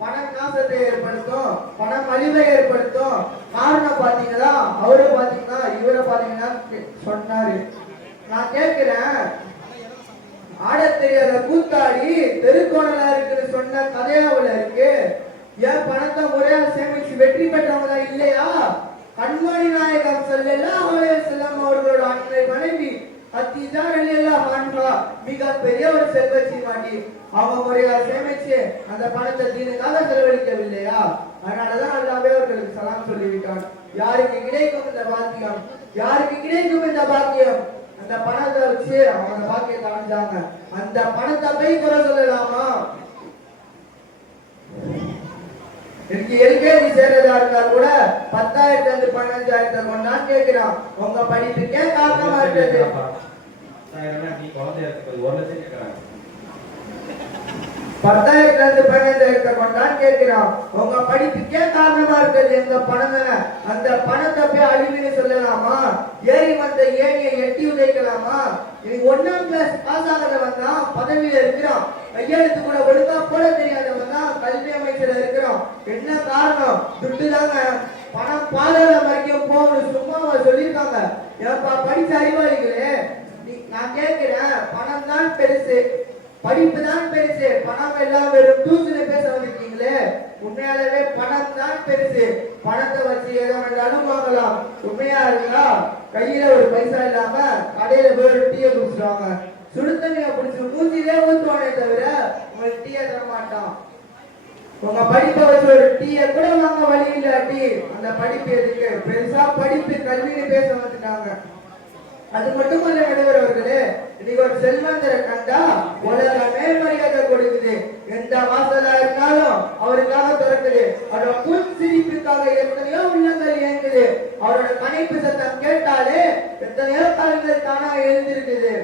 பணம் நாசத்தை ஏற்படுத்தும், பணம் அழிவை ஏற்படுத்தும். காரணம் பாத்தீங்களா? அவரு பாத்தீங்கன்னா இவரை பாத்தீங்கன்னா சொன்னாரு. நான் கேட்கிறேன், ஆட தெரியாத கூத்தாடி தெருக்கோணலா இருக்குன்னு சொன்ன கதையாவுல இருக்கு. ஏன் பணத்தை முறையா சேமிச்சு வெற்றி பெற்றவங்க இல்லையா? கண்மணி நாயகம் ஸல்லல்லாஹு அலைஹி வஸல்லம் அவர்களோட அன்னை மனைவி ஹதீஜா ரலியல்லாஹு அன்ஹா மிக பெரிய ஒரு செல்வச்சீமாட்டி. அவங்க முறையா சேமிச்சு அந்த பணத்தை தீனுக்காக செலவழிக்கவில்லையா? அதனாலதான் அல்லாஹ்வே அவர்களுக்கு சலாம் சொல்லிவிட்டான். யாருக்கு கிடைக்கும் இந்த பாக்கியம்? யாருக்கு கிடைக்கும் இந்த பாக்கியம்? அந்த பணத்தை வச்சு அவங்க பாக்கியத்தை அடைஞ்சாங்க. அந்த பணத்தை போய் குறை சொல்லலாமா? எல்கேஜி சேர்றதா இருந்தா கூட 10,000 இருந்து 15,000 கொண்டான்னு கேட்கிறான். உங்க படிப்புக்கே காரணமா இருக்குது. 10,000 நீ குழந்தை எடுத்துக்கிறது 1 லட்சம் கேட்கறாங்க. 10,000 இருந்து 15,000 கொண்டான்னு கேட்கிறான். உங்க படிப்புக்கே காரணமா இருக்குது எங்க பணம். அந்த பணத்தை போய் அழிவுன்னு சொல்லலாமா? ஏறி வந்த ஏணியை எட்டி உதைக்கலாமா? இன்னைக்கு 1ஆம் கிளாஸ் பாஸ் ஆகாதவன் தான் பதவியில இருக்கிறான். கையெழுத்து கூட ஒழுங்கா போட தெரியாதவன் தான் கல்வி அமைச்சர் இருக்கிறான். என்ன காரணம்? துட்டு தாங்க. பணம் பாதாளம் வரைக்கும் போகணும் சும்மாவா சொல்லியிருக்காங்க? ஏப்பா படிச்ச அறிவாளிகளே, நான் கேட்கிறேன், பணம் தான் பெருசு, படிப்பு தான் பெருசு, பணம் எல்லாம் வெறும் தூசுல பேச வந்திருக்கீங்களே. உண்மையாலவே பணம் தான் பெருசு. பணத்தை வச்சு எதை வேண்டாலும் வாங்கலாம். உண்மையா இருக்கா? கையில ஒரு பைசா இல்லாம கடையில போய் ஒரு டீயை குடிச்சிருவாங்க. சுடுதண்ணியை பிடிச்சி மூஞ்சிலே ஊத்துவானே தவிர உங்களுக்கு டீயை தர மாட்டான். உங்க படிப்பை வச்சு ஒரு டீயை கூட வாங்க வழி இல்லாட்டி அந்த படிப்பு எதுக்கு? பெருசா படிப்பு கல்வின்னு பேச வந்துட்டாங்க. அது மட்டுமல்ல நடுவர்களே, இன்னைக்கு ஒரு செல்வந்தரை கண்டா உலகமே மரியாதை கொடுக்குது. எந்த வாசலா இருந்தாலும் அவருக்காக திறக்குது. அவரோட புன் சிரிப்புக்காக எத்தனையோ உள்ளங்கள் இயங்குது. அவரோட கணைப்பு சத்தம் கேட்டாலே எத்தனையோ காலங்கள் தானா எழுந்திருக்குது.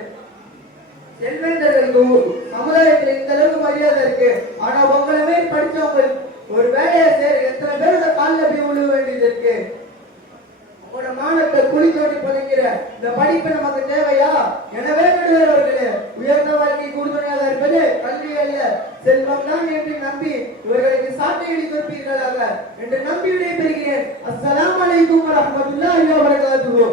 செல்வந்தர்களுக்கு சமுதாயத்துல இந்த அளவுக்கு மரியாதை இருக்கு. ஆனா உங்களுமே படிச்சவங்க ஒரு வேலையை செய்ய எத்தனை பேரோட காலில் போய் விழுக வேண்டியது இருக்கு. உங்களோட மானத்தை குழி தோண்டி புதைக்கிற இந்த படிப்பு நமக்கு தேவையா? எனவே நடுவர்களே, உயர்ந்த வாழ்க்கை உறுதுணையாக இருப்பது கல்வி அல்ல, செல்வம் தான் என்று நம்பி இவர்களுக்கு சாட்டையடி கொடுப்பீர்களாக என்று நம்பி விடைபெறுகிறேன். அஸ்ஸலாமு அலைக்கும் வரஹ்மத்துல்லாஹி வ பரகாத்துஹு.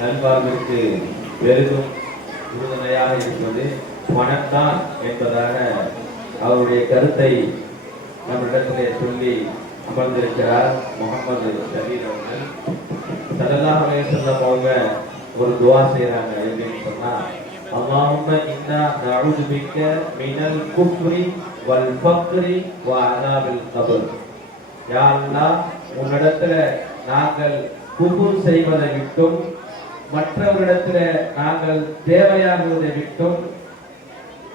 நல்வாழ்விற்கு பெரிதும் உறுதுணையாக இருப்பது பணம்தான் என்பதாக அவருடைய கருத்தை நம்மிடத்திலே சொல்லி அமர்ந்திருக்கிறார் முகமது ஷபீர் அவர்கள். ஸல்லல்லாஹு அலைஹி வஸல்லம் அவங்க ஒரு துஆ செய்றாங்க. எப்படின்னு சொன்னா, அல்லாஹும்ம இன்னா நஊது பிக்க மினல் குஃப்ரி வல் ஃபக்ரி வ அஸாபில் கப்ர். யா அல்லாஹ், உன்னிடத்துல நாங்கள் குஃப்ர் செய்வதை விட்டும் மற்றவரிடத்துல நாங்கள் தேவையாகுவதை விட்டும்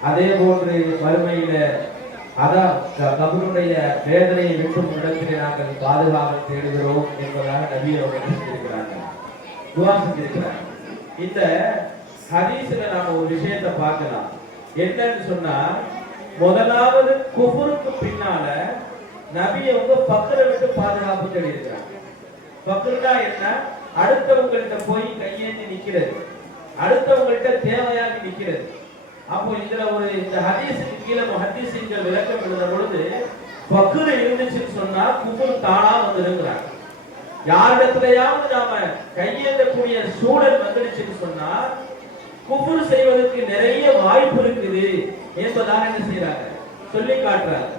அதே போன்று மறுமையில கபருடைய வேதனையை விட்டும் இடத்திலே நாங்கள் பாதுகாவல் தேடுகிறோம் என்பதாக நபி அவர்கள் செஞ்சிருக்கிறார்கள், துஆ செஞ்சிருக்கிறாங்க. இந்த ஹதீஸ்ல நாம ஒரு விஷயத்தை பார்க்கலாம். என்னன்னு சொன்னா, முதலாவது குஃபருக்கு பின்னால நபி அவங்க பக்கரை விட்டு பாதுகாப்பு தேடி இருக்கிறாங்க. பக்கர்னா என்ன? அடுத்தவங்கள்ட்ட போய் கையேந்தி நிக்கிறது, அடுத்தவங்கள்ட்ட தேவையாகி நிக்கிறது. அப்போ இதுல ஒரு இந்த ஹதீஸுக்கு கீழே முஹத்திஸீன்கள் விளக்கம் எழுதுற பொழுது பக்ர் இருந்துச்சுன்னு சொன்னா குஃபர் தானா வந்துருங்கிறாங்க. யாரிடத்திலேயாவது நாம கையேந்தக்கூடிய சூழல் வந்துடுச்சுன்னு சொன்னா குஃபர் செய்வதற்கு நிறைய வாய்ப்பு இருக்குது என்பதாக என்ன செய்யறாங்க, சொல்லி காட்டுறாங்க.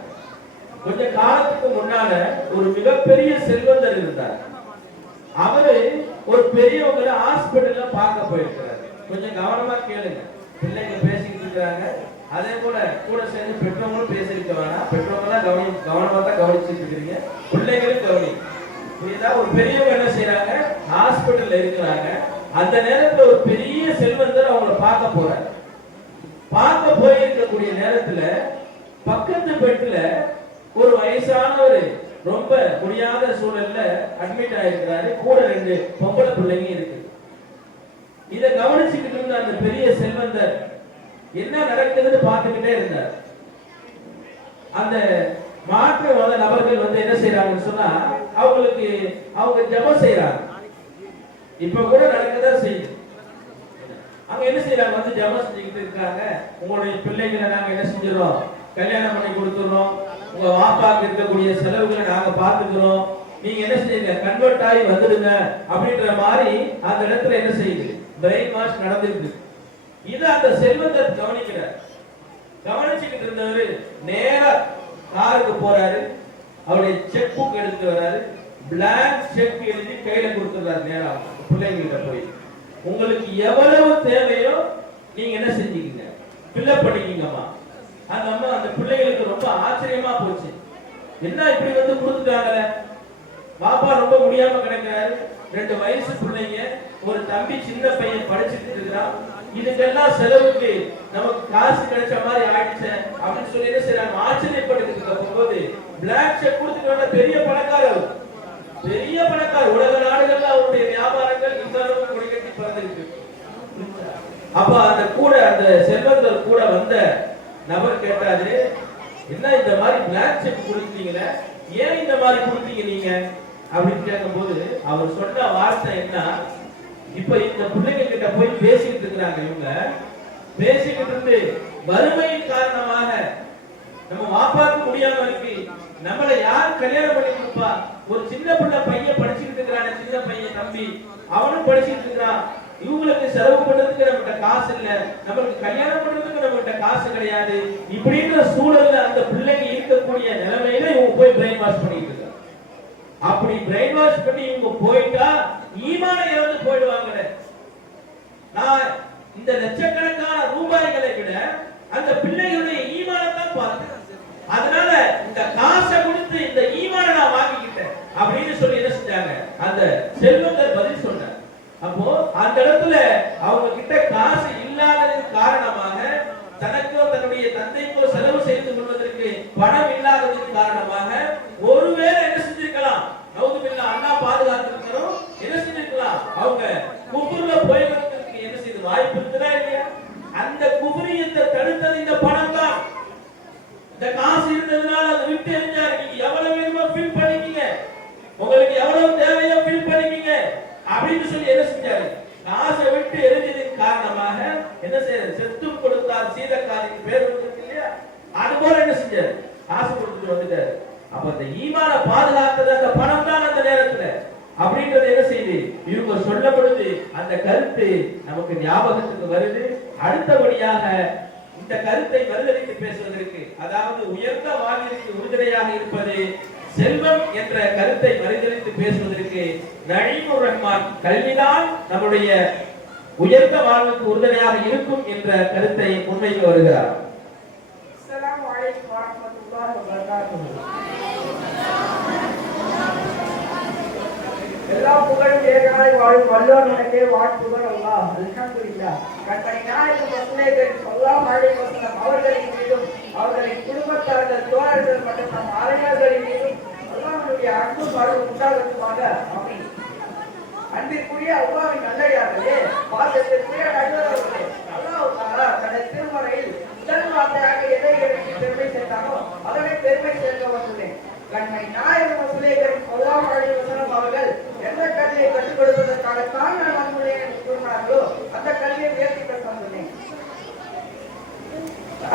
கொஞ்ச காலத்துக்கு முன்னால ஒரு மிகப்பெரிய செல்வந்தர் இருந்தார். அவரு ஒரு பெரியவங்களை ஹாஸ்பிட்டல்ல பார்க்க போயிருக்கிறார். கொஞ்சம் கவனமா கேளுங்க, பிள்ளைங்க பேசிக்கிட்டு இருக்காங்க. அதே போல கூட சேர்ந்து பெற்றவங்களும் பேசிருக்க வேணாம். பெற்றவங்க தான் கவனமா தான் கவனிச்சுட்டு இருக்கிறீங்க, பிள்ளைங்களும் கவனி. புரியுதா? ஒரு பெரியவங்க என்ன செய்யறாங்க, ஹாஸ்பிட்டல்ல இருக்கிறாங்க. அந்த நேரத்துல ஒரு பெரிய செல்வந்தர் அவங்கள பார்க்க போறாரு. பார்க்க போயிருக்கக்கூடிய நேரத்துல பக்கத்து பெட்ல ஒரு வயசானவர் ரொம்ப முடியாத சூழல்ல அட்மிட் ஆயிருக்கிறாரு. கூட 2 பொம்பளை பிள்ளைங்க இருக்கு. இத கவனிச்சுக்கிட்டு இருந்த அந்த பெரிய செல்வந்தர் என்ன நடக்குதுன்னு பார்த்துக்கிட்டே இருந்தார். அந்த மாற்று மத நபர்கள் வந்து என்ன செய்யறாங்கன்னு சொன்னா, அவங்க ஜெபம் செய்யறாங்க. இப்ப கூட நடக்கதா செய்யுது. அங்க என்ன செய்யறாங்க, வந்து ஜெபம் செஞ்சுக்கிட்டு இருக்காங்க. உங்களுடைய பிள்ளைகளை நாங்க என்ன செஞ்சிடறோம், கல்யாணம் பண்ணி கொடுத்துறோம். உங்க வாப்பாக்கு இருக்கக்கூடிய செலவுகளை நாங்க பாத்துக்கிறோம். நீங்க என்ன செய்யுங்க, கன்வெர்ட் ஆகி வந்துடுங்க அப்படின்ற மாதிரி அந்த இடத்துல என்ன செய்யுது, பிரெயின் வாஷ் நடந்துருக்கு. இது அந்த செல்வந்தர் கவனிக்கிறார். கவனிச்சுக்கிட்டு இருந்தவரு நேரா காருக்கு போறாரு. அவருடைய செக் புக் எடுத்து வராரு. பிளாங்க் செக் எழுதி கையில கொடுத்துறாரு. நேரா பிள்ளைங்கிட்ட போய், உங்களுக்கு எவ்வளவு தேவையோ நீங்க என்ன செஞ்சீங்க, ஃபில்அப் பண்ணிக்கீங்கம்மா. அந்த அம்மா அந்த பிள்ளைகளுக்கு ரொம்ப ஆச்சரியமா போச்சு. என்ன இப்படி வந்து கொடுத்துட்டாங்களே, பாப்பா ரொம்ப முடியாம கிடக்கிறாரு, 2 வயசு பிள்ளைங்க, ஒரு தம்பி சின்ன பையன் படிச்சுட்டு இருக்கிறான். இதுக்கெல்லாம் செலவுக்கு நமக்கு காசு கிடைச்ச மாதிரி ஆயிடுச்சு அப்படின்னு சொல்லி என்ன செய்யறாங்க, ஆச்சரியப்பட்டு போகும்போது பிளாக் செக் கொடுத்துட்டு பெரிய பணக்காரர், பெரிய பணக்காரர். உலக நாடுகள்ல அவருடைய வியாபாரங்கள் இந்த அளவுக்கு கொடிகட்டி பறந்துருக்கு. அப்ப அந்த செல்வந்தர் கூட வந்த நபர் கேட்டாரு, என்ன இந்த மாதிரி பிளாக் செக் கொடுத்தீங்களே, ஏன் இந்த மாதிரி கொடுத்தீங்க நீங்க அப்படின்னு கேட்கும்போது அவர் சொன்ன வார்த்தை என்ன, இப்ப இந்த பிள்ளைங்க கிட்ட போய் பேசிக்கிட்டு இருக்கிறாங்க. இவங்க பேசிக்கிட்டு இருந்து வறுமையின் காரணமாக நம்ம வாப்பாக்கு முடியாம இருக்கு, நம்மள யார் கல்யாணம் பண்ணி கொடுப்பா? ஒரு சின்ன பிள்ளை பையன் படிச்சுக்கிட்டு இருக்கிறான், சின்ன பையன் தம்பி, அவனும் படிச்சுட்டு இருக்கிறான். இவங்களுக்கு செலவு பண்றதுக்கு நம்மகிட்ட காசு இல்ல, நம்மளுக்கு கல்யாணம் பண்றதுக்கு நம்மகிட்ட காசு கிடையாது. இப்படின்ற சூழல்ல அந்த பிள்ளைங்க இருக்கக்கூடிய நிலைமையில இவங்க போய் பிரெயின் வாஷ் பண்ணிட்டு இருக்காங்க. அப்படி பிரெயின் வாஷ் பண்ணி இவங்க போயிட்டா ஈமான இழந்து போயிடுவாங்க. நான் இந்த லட்சக்கணக்கான ரூபாய்களை விட அந்த பிள்ளைகளுடைய ஈமானத்தான் பார்த்தேன். அதனால இந்த காசை கொடுத்து இந்த ஈமான நான் வாங்கிக்கிட்டேன் அப்படின்னு சொல்லி என்ன செஞ்சாங்க, அந்த செல்வந்தர் பதில் சொன்னார். அப்போ அந்த இடத்துல அவங்க கிட்ட காசு இல்லாததன் காரணமாக தனக்கோ தன்னுடைய தந்தைக்கோ செலவு செய்து கொள்வதற்கு பணம் இல்லாததன் காரணமாக ஒருவேளை என்ன செஞ்சிருக்கலாம், நவுதுபில்லா அண்ணா பாதுகாத்திருக்கிறோம், என்ன செஞ்சிருக்கலாம், அவங்க குபுர்ல போய்வதற்கு என்ன செய்து வாய்ப்பு இருக்குதா இல்லையா? அந்த குபுரியத்தை தடுத்தது இந்த பணம் தான். இந்த காசு இருந்ததுனால அதை விட்டு எரிஞ்சாரு. நீங்க எவ்வளவு வேணுமோ ஃபில் பண்ணிக்கீங்க, உங்களுக்கு எவ்வளவு தேவையோ ஃபில் பண்ணிக்கீங்க அப்படின்னு சொல்லி என்ன செஞ்சாரு, காசை விட்டு எரிஞ்சதின் காரணமாக என்ன செய்யறது, செத்தும் கொடுத்தார் சீதக்காரின் பேர் இருக்கு இல்லையா? அது போல என்ன செஞ்சாரு, காசு கொடுத்துட்டு வந்துட்டாரு. அப்ப அந்த ஈமான பாதுகாத்தது அந்த பணம் தான் அந்த நேரத்துல அப்படின்றது என்ன செய்யுது, இவங்க சொல்லப்படுது. அந்த கருத்து நமக்கு ஞாபகத்துக்கு வருது. அடுத்தபடியாக இந்த கருத்தை மறுதலித்து பேசுவதற்கு, அதாவது உயர்ந்த வாழ்விற்கு உறுதுணையாக இருப்பது செல்வம் என்ற கருத்தை மறுதலித்து பேசுவதற்கு நயீமுர் ரஹ்மான் கல்விதான் நம்முடைய உயர்ந்த வாழ்வுக்கு உறுதுணையாக இருக்கும் என்ற கருத்தை முன்வைக்க வருகிறார். அஸ்ஸலாமு அலைக்கும் வரஹ்மத்துல்லாஹி வபரகாத்துஹு. எல்லா புகழும் ஏகனாய் வாழும் வல்லோனுக்கே வாழ்த்துகள் அல்லாஹ். அல்ஹம்துலில்லாஹ். கண்மணி நாயகம் ரசூலே ஸல்லல்லாஹு அலைஹி வஸல்லம் அவர்களின் மீதும் அவர்களின் குடும்பத்தார்கள், தோழர்கள் மற்றும் நம் அறிஞர்களின் மீதும் அல்லாஹ்வுடைய அன்பு அருள் உண்டாகட்டுமாக. ஆமீன். அன்பிற்குரிய அல்லாஹ்வின் நல்லடியார்களே, பாசத்திற்குரிய நடுவர்களே, அல்லாஹ் தஆலா தனது திருமறையில் முதல் வார்த்தையாக எதை எனக்கு பெருமை சேர்த்தானோ அதனை பெருமை சேர்க்க வந்துள்ளேன். கண்மை நாயகம் ரசூலே ஸல்லல்லாஹு அலைஹி வஸல்லம் அவர்கள் எந்த கல்வியை கற்றுக் கொடுப்பதற்காகத்தான் நான் வந்துள்ளேன் என்று கூறினார்களோ அந்த கல்வியை உயர்த்தி பெற வந்துள்ளேன்.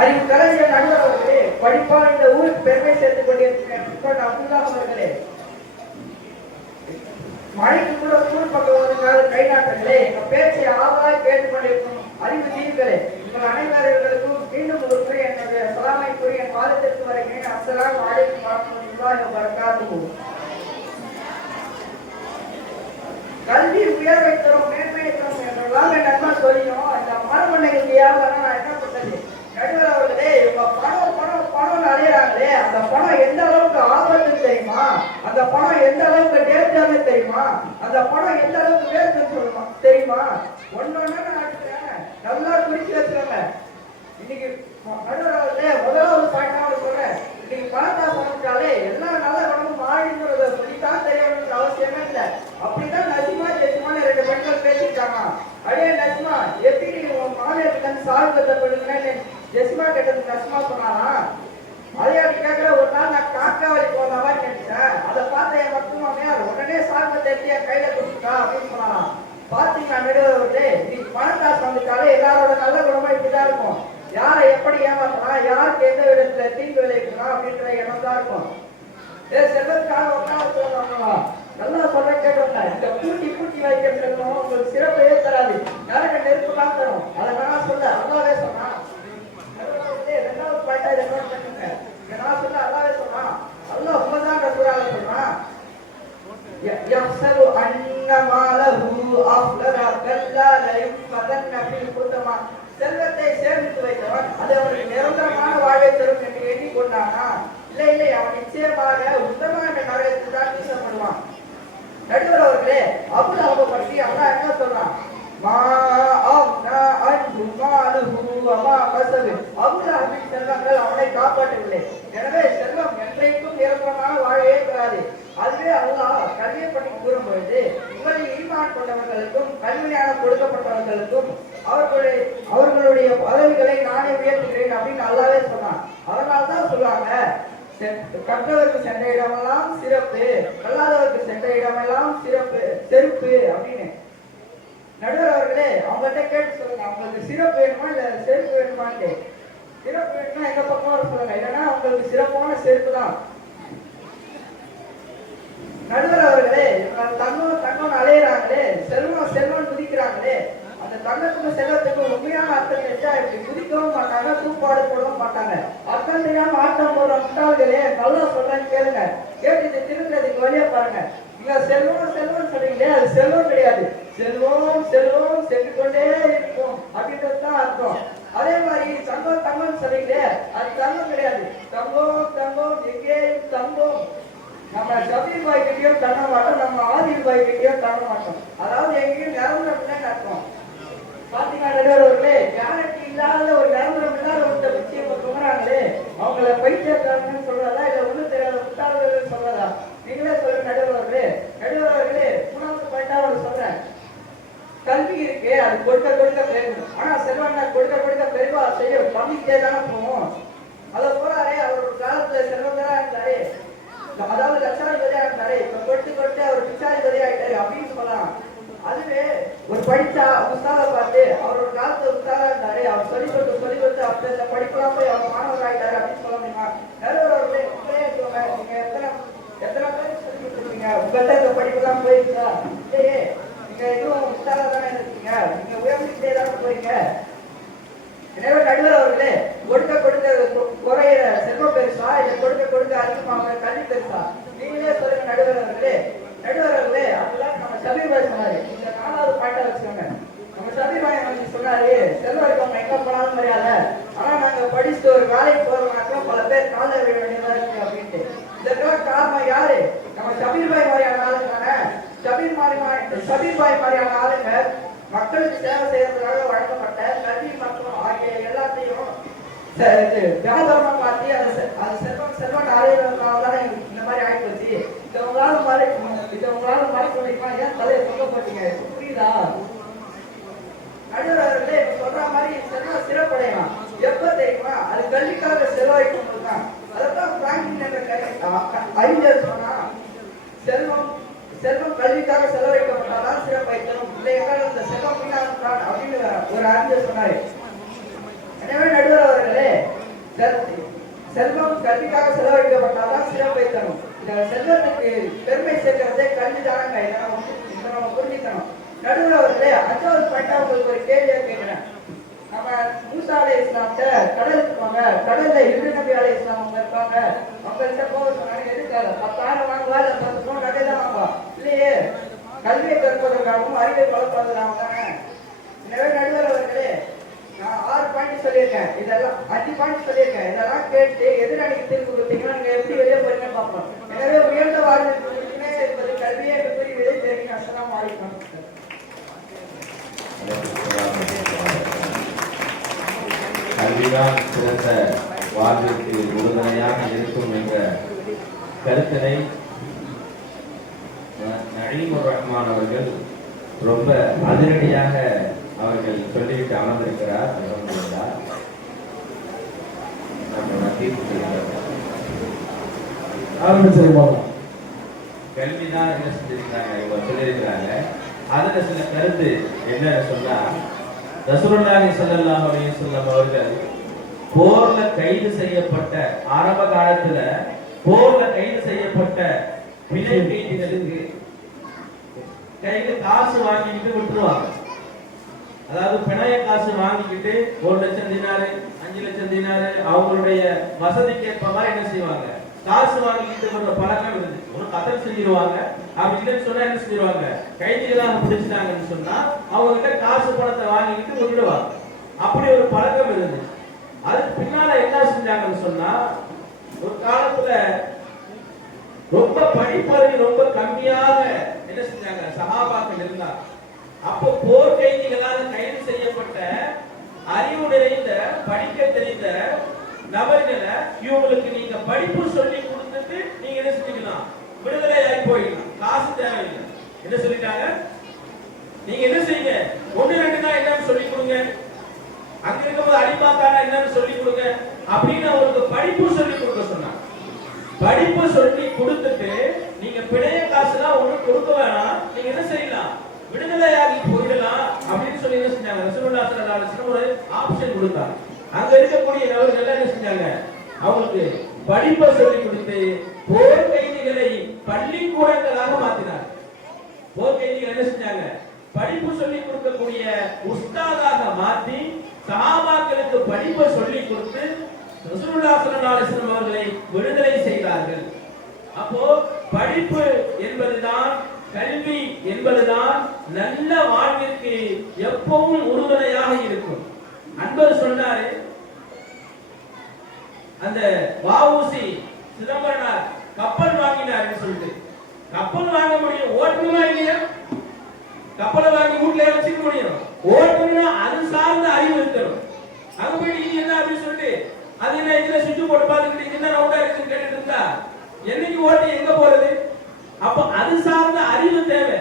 அறிவு கலைஞர் நடுவர் அவர்களே, படிப்பால் இந்த ஊருக்கு பெருமை சேர்த்துக் கொண்டிருக்கிறேன் அப்துல்லாஹ் அவர்களே, மழைக்கு கூட ஸ்கூல் பக்கம் வந்து கை நாட்டங்களே, பேச்சை ஆவலாய் கேட்டுக் கொண்டிருக்கும் அறிவு தீர்களே, உங்கள் அனைவர்களுக்கும் மீண்டும் ஒரு முறை என்னுடைய சலாமை கூறி என் வாதத்திற்கு வருகிறேன். அஸ்ஸலாமு அலைக்கும் வரஹ்மத்துல்லாஹி வபரகாத்துஹு. கல்வி உயர்வை தரும், மேன்மையை தரும் என்றெல்லாம் என் நண்பன் சொல்லியும் அந்த மரமண்ணைக்கு யாரும் நான் என்ன பண்றது? நடுவர் அவர்களே, இவங்க பணம் பணம் பணம் அடையிறாங்களே, அந்த பணம் எந்த அளவுக்கு ஆபத்து தெரியுமா? அந்த பணம் எந்த அளவுக்கு டேஞ்சாமே தெரியுமா? அந்த பணம் எந்த அளவுக்கு வேஸ்ட் சொல்லுமா தெரியுமா? ஒன்னொன்னு நல்லா குறிச்சு வச்சுக்கோங்க. இன்னைக்கு நடுவர் அவர்களே, முதலாவது பாயிண்ட் சொல்றேன். இன்னைக்கு பணத்தா சமைச்சாலே எல்லா நல்ல குணமும் மாறிங்கிறத சொல்லித்தான் தெரிய வேண்டிய அவசியமே இல்லை. அப்படிதான் நசிமா ஜெசிமான்னு ரெண்டு பெண்கள் பேசிட்டாங்க. அடே நசிமா, எப்படி உன் மாமியாருக்கு தன் சாகுபத்தை கொடுக்குறேன்னு ஜெசிமா கேட்டது நசிமா சொன்னானா? அதே கேட்கிற ஒரு நாள் நான் காக்காவளி போனவா நினைச்சேன். அதை பார்த்த என் மட்டும் மாமியார் உடனே சாகுபத்தை எடுத்து என் கையில கொடுத்துட்டா அப்படின்னு சொன்னானா? பாத்தீங்களா நடுவர்களே, இன்னைக்கு பணத்தாசு வந்துட்டாலே எல்லாரோட நல்ல குணமா இப்படிதான் இருக்கும். யாரை எப்படி ஏமாத்தலாம், யாருக்கு எந்த விதத்துல தீங்கு விளைவிக்கலாம் அப்படின்ற எண்ணம் தான் இருக்கும். செல்வத்துக்காக ஒரு நாள் சொல்லுவாங்களா, நல்லா சொல்ல கேட்கணுங்க. இந்த பூட்டி பூட்டி வைக்கிறது உங்களுக்கு சிறப்பையே தராது, யாருக்கு நெருப்பு தான் தரும். அதை நான் சொல்ல அல்லாவே சொன்னா. ரெண்டாவது பாயிண்டா இதை நோட் பண்ணுங்க. நான் சொல்ல அல்லாவே சொன்னா, அல்லாஹ் உண்மைதான் ரசூலாக சொன்னா, யஹ்சலு அன்ன மாலஹு அஃலரா கல்லா லயுஃபதன்ன ஃபில் குதமா. செல்வத்தை சேமித்து வைத்தவன் அது அவனுக்கு நிரந்தரமான வாழ்வை தரும் என்று எண்ணிக்கொண்டானா? இல்லை இல்லை, அவன் நிச்சயமாக உத்தமமான நரகத்தில் தான் வீசப்படுவான். நடுவர் அவர்களே, அபூலஹப் பற்றி அல்லாஹ் என்ன சொல்றான்? மா அஃனா அன்ஹு மாலுஹு வமா கஸப. அபூலஹபின் செல்வங்கள் அவனை காப்பாற்றவில்லை. எனவே செல்வம் என்றைக்கும் நிரந்தரமான வாழ்வே தராது. அதுவே அல்லாஹ் கல்வியை பற்றி கூறும் பொழுது உங்களில் ஈமான் கொண்டவர்களுக்கும் கல்வி ஞானம் கொடுக்கப்பட்டவர்களுக்கும் அவர்களுடைய பதவிகளை நானே உயர்த்துகிறேன் அப்படின்னு அல்லாவே சொன்னான். அதனால்தான் சொல்லுவாங்க, கற்றவருக்கு சென்ற இடமெல்லாம் சிறப்பு, கல்லாதவருக்கு சென்ற இடமெல்லாம் சிறப்பு செருப்பு அப்படின்னு. நடுவர் அவர்களே, அவங்கள்ட்ட கேட்டு சொல்லுங்க, அவங்களுக்கு சிறப்பு வேணுமா இல்ல செருப்பு வேணுமான்னு. சிறப்பு வேணும்னா எங்க பக்கம் வர சொல்லுங்க, இல்லைன்னா அவங்களுக்கு சிறப்பான செருப்பு தான். நடுவர் அவர்களே, தங்கம் தங்கம் அலையிறாங்களே, செல்வம் செல்வம் குதிக்கிறாங்களே, அந்த தங்கத்துக்கும் செல்வத்துக்கும் உண்மையான அர்த்தம் தெரிஞ்சா இப்படி குதிக்கவும் மாட்டாங்க, தூப்பாடு போடவும் மாட்டாங்க. அர்த்தம் தெரியாம ஆட்டம் போடுற முட்டாள்களே, நல்லா சொல்றேன்னு கேளுங்க. கேட்டு இதை திருக்கிறதுக்கு வழியா பாருங்க. நீங்க செல்வம் செல்வம் சொல்றீங்களே, அது செல்வம் கிடையாது. செல்வம் செல்வம் சென்று கொண்டே இருக்கும் அப்படின்றது தான் அர்த்தம். அதே மாதிரி தங்கம் தங்கம் சொல்றீங்களே, அது தங்கம் கிடையாது. தங்கம் தங்கம் எங்கேயும் தங்கம். நம்ம ஷபீர் பாய் கிட்டயும் தண்ண மாட்டோம், நம்ம ஆதில் பாய் கிட்டயும் தண்ண மாட்டோம். அதாவது எங்கேயும் நிரந்தரம் இல்லைன்னு அர்த்தம். பாத்தீங்கன்னா கேரண்டி இல்லாத ஒரு நிரந்தரம் இல்லாத ஒரு விஷயம் சொல்றாங்களே, அவங்கள பைத்தியக்காரன்னு சொல்றதா இல்ல ஒண்ணு தெரியாத முட்டாள்கள் சொல்றதா? நீங்களே சொல்லுங்க நடுவர்களே. நடுவர்களே, 3வது பாயிண்டா சொல்றேன். கல்வி இருக்கு, அது கொடுக்க கொடுக்க பெருகும். ஆனா செல்வம் கொடுக்க கொடுக்க பெருகும், அது செய்ய பண்ணிக்கிட்டே தானே போவோம். அதை போறாரே, அவர் ஒரு காலத்துல செல்வந்தரா இருந்தாரு, அதாவது லட்சாதிபதியா இருந்தாரு, இப்ப கொடுத்து கொடுத்து அவர் பிச்சாதிபதி ஆயிட்டாரு அப்படின்னு சொல்லலாம். அதுவே ஒரு படிச்சா உஸ்தாதை பார்த்து அவர் ஒரு காலத்துல உஸ்தாதா இருந்தாரு, அவர் சொல்லி கொடுத்து அப்ப இந்த படிப்பெல்லாம் போய் அவர் மாணவர் ஆயிட்டாரு அப்படின்னு சொல்ல முடியுமா? நடுவர்களே, உங்களே இருக்கவங்க, நீங்க எத்தனை பேர் சொல்லி கொடுத்துருக்கீங்க? உங்கள்கிட்ட இந்த படிப்பெல்லாம் போயிருக்கா? இல்லையே. நீங்க எதுவும் உஸ்தாதா தானே இருக்கீங்க, நீங்க உயர்ந்துட்டே தானே போறீங்க. எனவே நடுவர் அவர்களே, கொடுக்க கொடுக்க குறையிற செல்வம் பெருசா இல்ல கொடுக்க கொடுக்க அதிகமாக கல்வி பெருசா? நீங்களே சொல்லுங்க நடுவர் அவர்களே. நடுவர் அவர்களே, அதெல்லாம் நம்ம ஷபீர் பாய் சொன்னாரு. இந்த 4வது பாயிண்டா வச்சுக்கோங்க. நம்ம ஷபீர் பாய் வந்து சொன்னாரு, செல்வம் இருக்கவங்க எங்க போனாலும் மரியாதை, ஆனா நாங்க படிச்சுட்டு ஒரு வேலைக்கு போறவங்க பல பேர் கால விட வேண்டியதா இருக்கு அப்படின்ட்டு. இதற்கான காரணம் யாரு? நம்ம ஷபீர் பாய் மாதிரியான ஆளுங்க தானே. ஷபீர் பாய் மாதிரியான ஆளுங்க மக்களுக்கு சேவை செய்யறதுக்காக வழங்கப்பட்ட கல்வி மற்றும் ஆகிய எல்லாத்தையும் வியாபாரமா பார்த்து அது செல்வம் அறையிறதுனால இந்த மாதிரி ஆயிப்போச்சு. இதை உங்களால மறைக்க முடியுமா? ஏன் தலையை சொல்ல போட்டீங்க? புரியுதா? நடுவர்களே, சொல்ற மாதிரி செல்வம் சிறப்படையலாம். எப்ப தெரியுமா? அது கல்விக்காக செலவழிக்கும் போதுதான். அதான் பிராங்கின் என்ற அறிஞர் சொன்னா, செல்வம் கல்விக்காக செலவழிக்கப்பட்டால்தான் சிறப்பை தரும், இல்லை என்றால் இந்த செல்வம் வீணாகிறான் அப்படின்னு ஒரு அறிஞர் சொன்னாரு. எனவே நடுவர் அவர்களே, செல்வம் கல்விக்காக செலவழிக்கப்பட்டால்தான் சிறப்பை தரும். இந்த செல்வத்துக்கு பெருமை சேர்க்கிறதே கல்வி தானங்க. இதை நம்ம புரிஞ்சுக்கணும். நடுவர் அவர்களே, 5வது பாயிண்டா உங்களுக்கு ஒரு கேள்வியா கேட்கிறேன். நம்ம மூசா அலைஹிஸ்ஸலாம்ட்ட கடலுக்கு போங்க, கடல்ல இப்ராஹீம் நபி அலைஹிஸ்ஸலாம் அவங்க இருப்பாங்க, அவங்கள்ட்ட போக சொன்னாங்க. எதுக்காக? 10,000 வாங்குவா இல்ல 10 நகை தான் வாங்குவா? இல்லையே, கல்வியை கற்பதற்காகவும் அறிவை வளர்ப்பதற்காகவும் தானே. எனவே நடுவர் அவர்களே, நான் 6 பாயிண்ட் சொல்லியிருக்கேன், இதெல்லாம் 5 பாயிண்ட் சொல்லியிருக்கேன். இதெல்லாம் கேட்டு எதிரணிக்கு தீர்ப்பு கொடுத்தீங்கன்னா நீங்க எப்படி வெளியே போறீங்கன்னு பார்ப்போம். எனவே உயர்ந்த வாழ்வில் என்பது கல்வியை கூறி விதை தெரிவிங்க. அஸ்ஸலாமு அலைக்கும். கல்விதான் சிறந்த வாழ்விற்கு உறுதுணையாக இருக்கும் என்ற கருத்தினை நஈமுர் ரஹ்மான் அவர்கள் ரொம்ப அதிரடியாக அவர்கள் சொல்லிவிட்டு அமர்ந்திருக்கிறார். கல்விதான் என்ன செஞ்சிருக்காங்க, இவங்க சொல்லியிருக்கிறாங்க. அதுல சில கருத்து என்னன்னு சொன்னா, ரசூலுல்லாஹி ஸல்லல்லாஹு அலைஹி வஸல்லம் அவர்கள் போர்ல கைது செய்யப்பட்ட ஆரம்ப காலத்துல போர்ல கைது செய்யப்பட்ட பிணை கைதிகளுக்கு கையில காசு வாங்கிக்கிட்டு விட்டுருவாங்க. அதாவது பிணைய காசு வாங்கிக்கிட்டு 1 லட்சம் தினாரு 5 லட்சம் தினாரு அவங்களுடைய வசதிக்கு ஏற்ப மாதிரி என்ன செய்வாங்க, காசு வாங்கிக்கிட்டு ஒரு பழக்கம் இருந்துச்சு. ஒரு கத்தல் செஞ்சிருவாங்க. அப்படி இல்லைன்னு சொன்னா என்ன செஞ்சிருவாங்க, கைதிகளாக பிடிச்சிட்டாங்கன்னு சொன்னா அவங்க கிட்ட காசு பணத்தை வாங்கிக்கிட்டு விட்டுடுவாங்க. அப்படி ஒரு பழக்கம் இருந்துச்சு. அதுக்கு பின்னால என்ன செஞ்சாங்கன்னு சொன்னா, ஒரு காலத்துல ரொம்ப படிப்பறிவு ரொம்ப கம்மியாக என்ன செஞ்சாங்க, சஹாபாக்கள் இருந்தாங்க. அப்போ போர் கைதிகளால் கைது செய்யப்பட்ட அறிவு நிறைந்த படிக்க தெரிந்த நபர்களை இவங்களுக்கு நீங்க படிப்பு சொல்லி கொடுத்துட்டு நீங்க என்ன செஞ்சுக்கலாம், விடுதலையாகி போயிடலாம், காசு தேவையில்லை. என்ன சொல்லிட்டாங்க, நீங்க என்ன செய்யுங்க, 1 2 தான் என்னன்னு சொல்லி கொடுங்க, அங்க இருக்கும்போது அடிமாத்தானா என்னன்னு சொல்லி கொடுங்க அப்படின்னு அவங்களுக்கு படிப்பு சொல்லி கொடுக்க சொன்னாங்க. படிப்பு சொல்லி கொடுத்துட்டு நீங்க பிணைய காசுலாம் ஒண்ணும் கொடுக்க வேணாம், நீங்க என்ன செய்யலாம், விடுதலையாகி போயிடலாம் அப்படின்னு சொல்லி என்ன செஞ்சாங்க, ரசூலுல்லாஹி ஸல்லல்லாஹு அலைஹி வஸல்லம் ஒரு ஆப்ஷன் கொடுத்தாங்க. அங்க இருக்கக்கூடிய நபர்கள் என்ன செஞ்சாங்க, அவங்களுக்கு படிப்பை சொல்லி கொடுத்து போர் கைதிகளை பள்ளிக்கூடங்களாக மாத்தினார். போர்க்கைதிகள் என்ன செஞ்சாங்க? படிப்பு சொல்லி கொடுக்கக்கூடிய உஸ்தாதாக மாற்றி சஹாபாக்களுக்கு படிப்பை சொல்லி கொடுத்து ரசூலுல்லாஹி ஸல்லல்லாஹு அலைஹி வஸல்லம் அவர்களை விடுதலை செய்தார்கள். அப்போ படிப்பு என்பதுதான், கல்வி என்பதுதான் நல்ல வாழ்விற்கு எப்பவும் உறுதுணையாக இருக்கும். அன்பர் சொன்னாரு, அந்த வஉசி சிதம்பரனார் கப்பல் வாங்கினார் சொல்லிட்டு, கப்பல் வாங்க முடியும், ஓட்டணுமா இல்லையா? கப்பலை வாங்கி வீட்டுல வச்சுக்க முடியும், ஓட்டணும்னா அது சார்ந்த அறிவு இருக்கணும். அங்க போய் நீ என்ன அப்படின்னு சொல்லிட்டு அது என்ன இதுல சுவிட்ச் போட்டு பார்த்துக்கிட்டு என்ன ரவுண்டா இருக்குன்னு கேட்டுட்டு இருந்தா என்னைக்கு ஓட்டி எங்க போறது? அப்ப அது சார்ந்த அறிவு தேவை.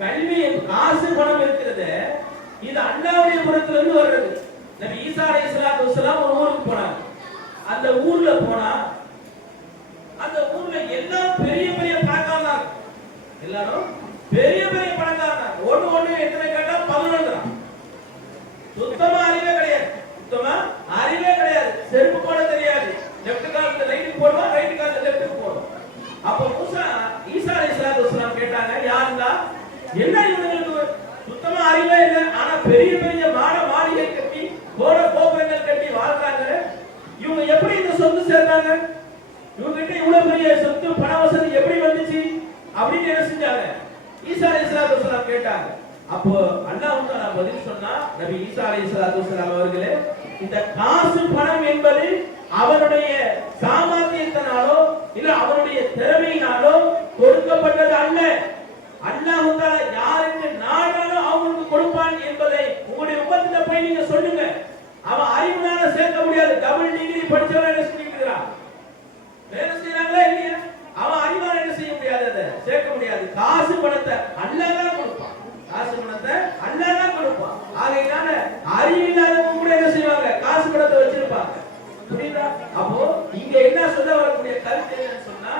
கல்வி காசு பணம் இருக்கிறது, இது அல்லாஹ்வுடைய புறத்துல இருந்து வர்றது. நபி ஈசா அலைஹிஸ்ஸலாத்து வஸலாம் ஒரு ஊருக்கு போனாங்க. அந்த ஊர்ல போனா அந்த ஊர்ல எல்லாம் பெரிய பெரிய பணக்காரங்க, எல்லாரும் பெரிய பெரிய பணக்காரங்க. ஒண்ணு எத்தனை கேட்டா 11 தான். சுத்தமா அறிவே கிடையாது, சுத்தமா அறிவே கிடையாது. செருப்பு போட தெரியாது, லெஃப்ட் கால்ல ரைட்டுக்கு போடுவா, ரைட் கால்ல லெஃப்ட்டுக்கு போடுவா. அப்ப ஈசா அலைஹிஸ்ஸலாத்து வஸலாம் கேட்டாங்க, யாருன்னா என்ன இவங்களுக்கு சுத்தமா அறிவே இல்லை, ஆனா பெரிய பெரிய மாளிகை கட்டி கோபுரங்கள் கட்டி வாழ்றாங்க, இவங்க எப்படி இந்த சொத்து சேர்ந்தாங்க? இவங்க கிட்ட இவ்வளவு பெரிய சொத்து பண வசதி எப்படி வந்துச்சு அப்படின்னு என்ன செஞ்சாங்க? ஈசா அலைஹிஸ்ஸலாத்து வஸலாம் கேட்டாங்க. அப்போ அல்லாஹ் தஆலா பதில் சொன்னா, நபி ஈசா அலைஹிஸ்ஸலாத்து வஸலாம் அவர்களே, இந்த காசு பணம் என்பது அவருடைய சாமர்த்தியத்தினாலோ இல்ல அவருடைய திறமையினாலோ கொடுக்கப்பட்டது அல்ல. அல்லாஹ் தஆலா யாருக்கு நாடாலும் அவங்களுக்கு கொடுப்பான் என்பதை உங்களுடைய உம்மத்தில போய் நீங்க சொல்லுங்க. அவன் அறிவுனால சேர்க்க முடியாது. டபுள் டிகிரி படிச்சவன் என்ன சொல்லிக்கிறான்? வேலை செய்யறாங்களா இல்லையா? அவன் அறிவால என்ன செய்ய முடியாது, அதை சேர்க்க முடியாது. காசு பணத்தை அல்லாஹ் தான் கொடுப்பான், காசு பணத்தை அல்லாஹ் தான் கொடுப்பான். ஆகையினால அறிவில்லாதவங்க கூட என்ன செய்வாங்க? காசு பணத்தை வச்சிருப்பாங்க. புரியுதா? அப்போ இங்க என்ன சொல்ல வரக்கூடிய கருத்து என்னன்னு சொன்னா,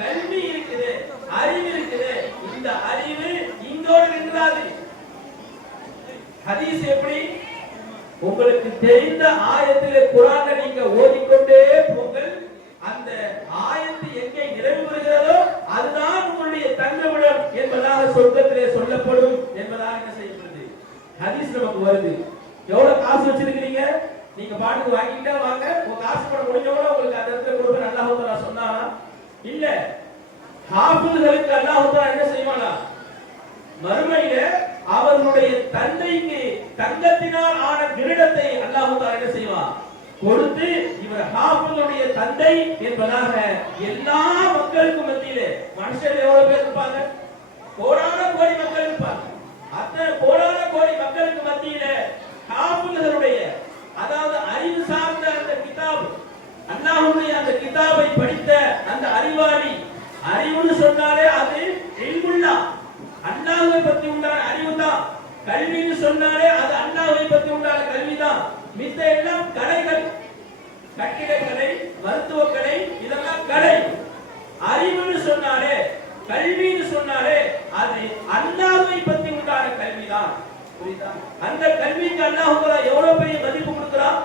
கல்வி இருக்குது, அறிவு இருக்குது. இந்த அறிவு இங்கோடு நின்றாது. ஹதீஸ் எப்படி? உங்களுக்கு தெரிந்த ஆயத்திலே குர்ஆனை நீங்க ஓதிக்கொண்டே போங்கள், அந்த ஆயத்து எங்கே நிறைவு பெறுகிறதோ அதுதான் உங்களுடைய தங்குமிடம் என்பதாக சொர்க்கத்திலே சொல்லப்படும் என்பதாக என்ன செய்யப்படுது? ஹதீஸ் நமக்கு வருது. எவ்வளவு காசு வச்சிருக்கீங்க? நீங்க பாட்டுக்கு வாங்கிட்டே வாங்க, உங்க காசு பணம் முடிஞ்சவங்க உங்களுக்கு அந்த இடத்துல கொடுப்பேன் அல்லாஹ் தஆலா சொன்னானா? இல்ல. ஹாஃபில்களுக்கு அல்லாஹ் தஆலா என்ன செய்வானா? மறுமையில அவர்களுடைய தந்தைக்கு தங்கத்தினால் ஆன கிரீடத்தை அல்லாஹ் தஆலா என்ன செய்வான்? கொடுத்து இவர் ஹாஃபிலுடைய தந்தை என்பதாக எல்லா மக்களுக்கும் மத்தியிலே, மனுஷர் எவ்வளவு பேர் இருப்பாங்க? கோடான கோடி மக்கள் இருப்பாங்க. அத்தனை கோடான கோடி மக்களுக்கு மத்தியிலே ஹாஃபில்களுடைய, அதாவது அறிவு சார்ந்த அந்த கிதாப், அல்லாஹ்வுடைய அந்த கிதாபை படித்த அந்த அறிவாளி, அறிவுன்னு சொன்னாலே அது இல்முல்லா, அல்லாஹ்வை பத்தி உண்டான அறிவு தான். கல்வின்னு சொன்னாலே அது அல்லாஹ்வை பத்தி உண்டான கல்விதான். மித்த எல்லாம் கலைகள், கட்டிடக்கலை, மருத்துவக்கலை, இதெல்லாம் கலை. அறிவுன்னு சொன்னாலே, கல்வின்னு சொன்னாலே அது அல்லாஹ்வை பத்தி உண்டான கல்விதான். புரியுதா? அந்த கல்விக்கு அல்லாஹ் தஆலா எவ்வளவு பெரிய மதிப்பு கொடுக்கிறான்,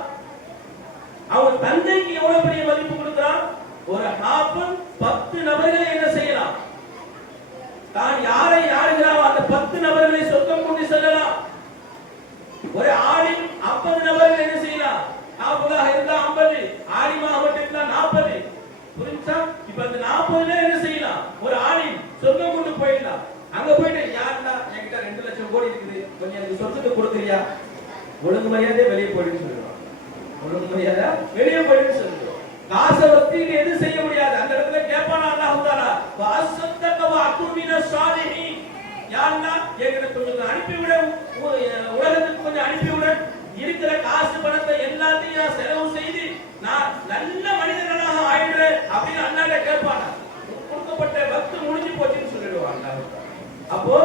அவன் தந்தைக்கு எவ்வளவு பெரிய மதிப்பு கொடுக்கிறான். ஒரு ஹாஃபில் 10 நபர்களை என்ன செய்யலாம்? தான் யாரை யாருகிறாரோ அந்த 10 நபர்களை சொர்க்கம் கொண்டு செல்லலாம். ஒரு ஆலிம் 50 நபர்கள் என்ன செய்யலாம்? ஹாஃபிலாக இருந்தா 50, ஆலிமாக மட்டும் இருந்தா 40. புரிஞ்சா? இப்ப அந்த 40 பேர் என்ன செய்யலாம்? ஒரு ஆலிம் சொர்க்கம் கொண்டு போயிடலாம். அங்க போயிட்டு, யாருன்னா என்கிட்ட 2 லட்சம் கோடி இருக்குது, கொஞ்சம் எனக்கு சொர்க்கத்துக்கு கொடுக்குறியா? ஒழுங்கு மரியாதை வெளியே போயிடுன்னு சொல்லுவான். ஒழுங்கு மரியாதை வெளியே போயிடுன்னு சொல்லுவோம். காசை வச்சுட்டு எது செய்ய முடியாது. அந்த இடத்துல கேட்பானா அல்லாஹ் தஆலா, வாசத்தக வஅகுமின ஸாலிஹீன், யாருன்னா எங்களை கொஞ்சம் அனுப்பிவிட, உலகத்துக்கு கொஞ்சம் அனுப்பிவிட, இருக்கிற காசு பணத்தை எல்லாத்தையும் செலவு செய்து நான் நல்ல மனிதர்களாக ஆயிடுறேன் அப்படின்னு அல்லாஹ்ட்ட கேட்பானா? கொடுக்கப்பட்ட வக்து முடிஞ்சு போச்சுன்னு சொல்லிடுவான் அல்லாஹ். அப்போ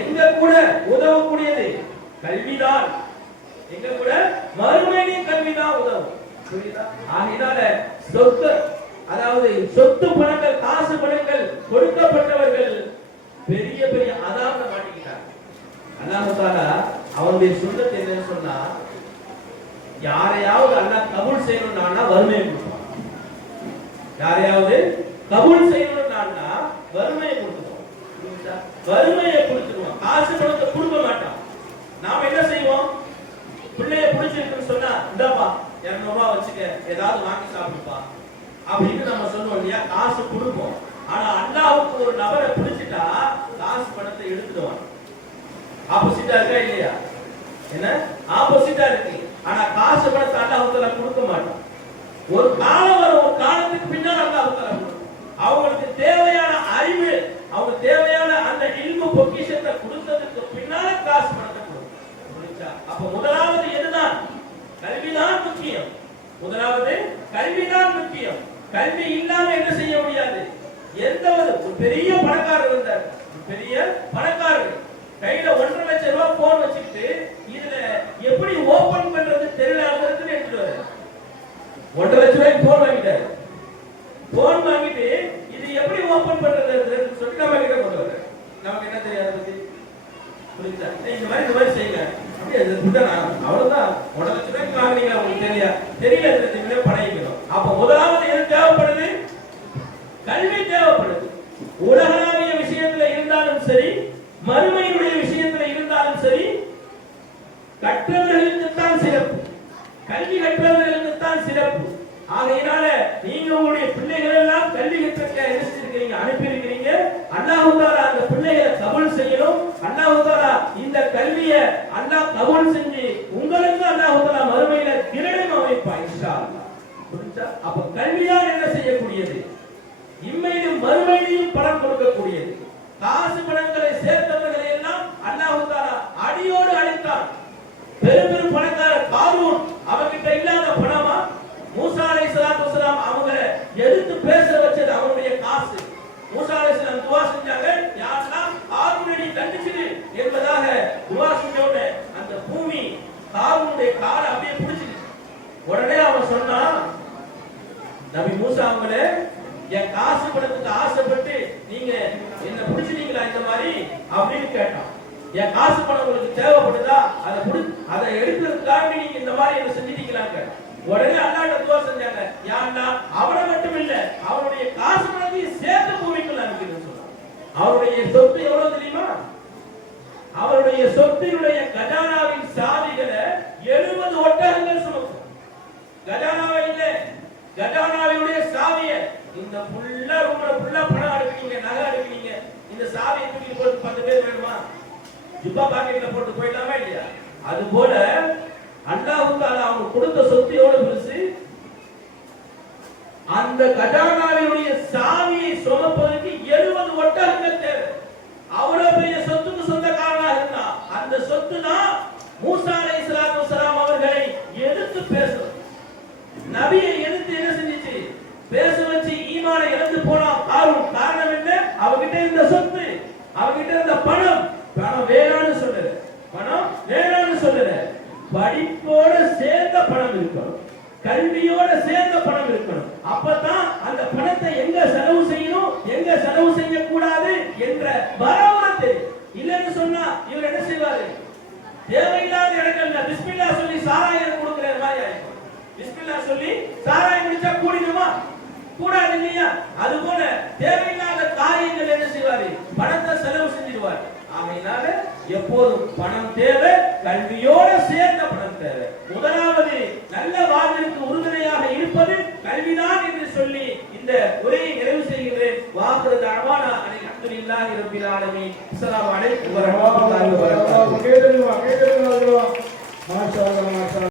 எங்க கூட உதவக்கூடியது கல்விதான், எங்க கூட மறுமையின் கல்விதான் உதவும். புரியுதா? ஆகையினால சொத்து, அதாவது சொத்து பணங்கள், காசு பணங்கள் கொடுக்கப்பட்டவர்கள் பெரிய பெரிய அதாபத்தை மாட்டிக்கிட்டாங்க. அல்லாஹ் தஆலா அவருடைய சுன்னத் என்னன்னு சொன்னா, யாரையாவது அல்லாஹ் கபூல் செய்யணும்னா வறுமையை கொடுப்பான். யாரையாவது கபூல் செய்யணும்னா வறுமையை கொடுத்துருவோம். வறுமையை கொடுத்துருவோம். காசு பணத்தை கொடுக்க மாட்டோம். நாம என்ன செய்வோம்? பிள்ளைய பிடிச்சிருக்குன்னு சொன்னா இந்தாப்பா 200 ரூபாய் வச்சுக்க, ஏதாவது வாங்கி சாப்பிடுப்பா அப்படின்னு நம்ம சொல்லுவோம் இல்லையா? காசு கொடுப்போம். ஆனா அல்லாஹ்வுக்கு ஒரு நபரை பிடிச்சிட்டா காசு பணத்தை எடுத்துடுவாங்க. ஆப்போசிட்டா இருக்கா இல்லையா? என்ன ஆப்போசிட்டா இருக்கு. ஆனா காசு பணத்தை அல்லாஹ் தஆலா கொடுக்க மாட்டான். ஒரு காலம் வரும், ஒரு காலத்துக்கு பின்னால் அல்லாஹ் தஆலா கொடுக்கும். அவங்களுக்கு தேவையான அறிவு, அவங்க தேவையான அந்த இல்மு பொக்கிஷத்தை கொடுத்ததுக்கு பின்னால காசு பணத்தை கொடுக்கும். புரிஞ்சா? அப்ப முதலாவது எதுதான்? கல்விதான் முக்கியம். முதலாவது கல்விதான் முக்கியம். கல்வி இல்லாம என்ன செய்ய முடியாது? எந்த ஒரு பெரிய பணக்காரர் இருந்தார், பெரிய பணக்காரர் கையில 1.5 லட்சம் ரூபாய் போன் வச்சுக்கிட்டு இதுல எப்படி ஓபன் பண்றது தெரியலங்கிறது எடுத்துட்டு 1.5 லட்சம் ரூபாய்க்கு போன் வாங்கிட்டாரு. போன் வாங்கிட்டு இது எப்படி ஓபன் பண்றது சொல்லி நம்ம கிட்ட கொண்டு வர, நமக்கு என்ன தெரியாது பத்தி புரியுதா? இந்த மாதிரி செய்யுங்க. அவ்வளவுதான். 1.5 லட்சம் ரூபாய்க்கு வாங்கினீங்க, உங்களுக்கு தெரியல படைக்கணும். அப்ப முதலாவது எது தேவைப்படுது? கல்வி தேவைப்படுது. உலகளாவிய விஷயத்துல இருந்தாலும் சரி, மறுமையினுடைய விஷயத்துல இருந்தாலும் சரி, கற்றவர்களுக்கு தான் சிறப்பு. கல்வி கற்றவர்களுக்கு தான் சிறப்பு. ஆகையினால நீங்க உங்களுடைய பிள்ளைகள் எல்லாம் கல்வி கற்க என்ன செஞ்சிருக்கீங்க? அனுப்பி இருக்கிறீங்க. அல்லாஹ் தஆலா அந்த பிள்ளைகளை கபூல் செய்யணும். அல்லாஹ் தஆலா இந்த கல்வியை அல்லாஹ் கபூல் செஞ்சு உங்களுக்கு அல்லாஹ் தஆலா மறுமையில கிரீடம் அமைப்பான் இன்ஷா அல்லாஹ். புரிஞ்சா? அப்ப கல்வியால் என்ன செய்யக்கூடியது? இம்மையிலும் மறுமையிலும் பலன் கொடுக்கக்கூடியது. காசு பணங்களை சேர்த்தவர்களை எல்லாம் அல்லாஹ் தஆலா அடியோடு அழித்தான். பெரும் பணக்காரர் காரூன், அவர்கிட்ட இல்லாத பணமா? மூசா அலைஹிஸ்ஸலாத்து வஸலாம் அவங்க எதிர்த்து பேச வச்சது அவருடைய காசு. மூசா அலைஹிஸ்ஸலாம் துஆ செஞ்சாங்க, யா அல்லாஹ் காரூனை தண்டிச்சிடு என்பதாக துஆ செஞ்சோட அந்த பூமி காரூனுடைய காலை அப்படியே பிடிச்சிடுச்சு. உடனே அவன் சொன்னான், நபி மூசா அவங்களே, என் காசு பணத்துக்கு ஆசைப்பட்டு நீங்க என்ன பிடிச்சிட்டீங்களா இந்த மாதிரி அப்படின்னு கேட்டான். என் காசு பணம் உங்களுக்கு தேவைப்படுதா? அதை எடுக்கிறதுக்காக நீங்க இந்த மாதிரி என்ன செஞ்சிட்டீங்களாங்க? உடனே அல்லாஹ்ட்ட துஆ செஞ்சாங்க, யா அல்லாஹ் அவனை மட்டும் இல்ல அவனுடைய காசு பணத்தையும் சேர்த்து பூமிக்குள்ள அனுப்பிடுன்னு சொன்னான். அவருடைய சொத்து எவ்வளவு தெரியுமா? அவருடைய சொத்தினுடைய கஜானாவின் சாவிகளை 70 ஒட்டகங்கள் சுமக்கும். கஜானாவை இல்ல, கஜானாவினுடைய சாவியை இந்த ஃபுல்லா ரூம்ல ஃபுல்லா பணம் அடுக்குறீங்க, நகை அடுக்குறீங்க, இந்த சாவியை தூக்கி போட்டு 10 பேர் வேணுமா? ஜிப்பா பாக்கெட்ல போட்டு போயிடலாமா இல்லையா? அது போல அல்லாஹ் தஆலா அவங்க கொடுத்த சொத்து எவ்வளவு பெருசு? அந்த கஜானாவினுடைய சாவியை சுமப்பதற்கு 70 ஒட்டகங்கள் தேவை. அவ்வளவு பெரிய சொத்துக்கு சொந்தக்காரனாக இருந்தா அந்த சொத்து தான் மூசா அலைஹிஸ்ஸலாத்து வஸலாம் அவர்களை எதிர்த்து பேசுறது. நபியை எதிர்த்து என்ன செஞ்சிச்சு? பேச வச்சு ஈமானை இழந்து போனா காரூன். காரணம் என்ன? அவகிட்ட இருந்த சொத்து, அவகிட்ட இருந்த பணம். பணம் வேணான்னு சொல்லல, பணம் வேணான்னு சொல்லல, படிப்போட சேர்ந்த பணம் இருக்கணும், கல்வியோட சேர்ந்த பணம் இருக்கணும். அப்பதான் அந்த பணத்தை எங்க செலவு செய்யணும், எங்க செலவு செய்யக்கூடாது என்ற வரமுறை தெரியும். இல்லைன்னு சொன்னா இவர் என்ன செய்வாரு? தேவையில்லாத இடங்கள்ல பிஸ்மில்லா சொல்லி சாராயம் கொடுக்கிற மாதிரி ஆயிடும். பிஸ்மில்லா சொல்லி சாராயம் குடிச்சா கூடிடுமா? கூடாது இல்லையா? அது போல தேவையில்லாத காரியங்கள் என்ன செய்வாரு? பணத்தை செலவு செஞ்சிடுவார். ஆகையினால எப்போதும் பணம் தேவை, கல்வியோட சேர்ந்த பணம் தேவை. முதலாவது நல்ல வாழ்விற்கு உறுதுணையாக இருப்பது கல்விதான் என்று சொல்லி இந்த உரையை நிறைவு செய்கிறேன். வாஹிரு தஅவானா அல்ஹம்துலில்லாஹி ரப்பில் ஆலமீன். அஸ்ஸலாமு அலைக்கும் வரஹ்மத்துல்லாஹி வபரகாத்துஹு. மாஷா அல்லாஹ்.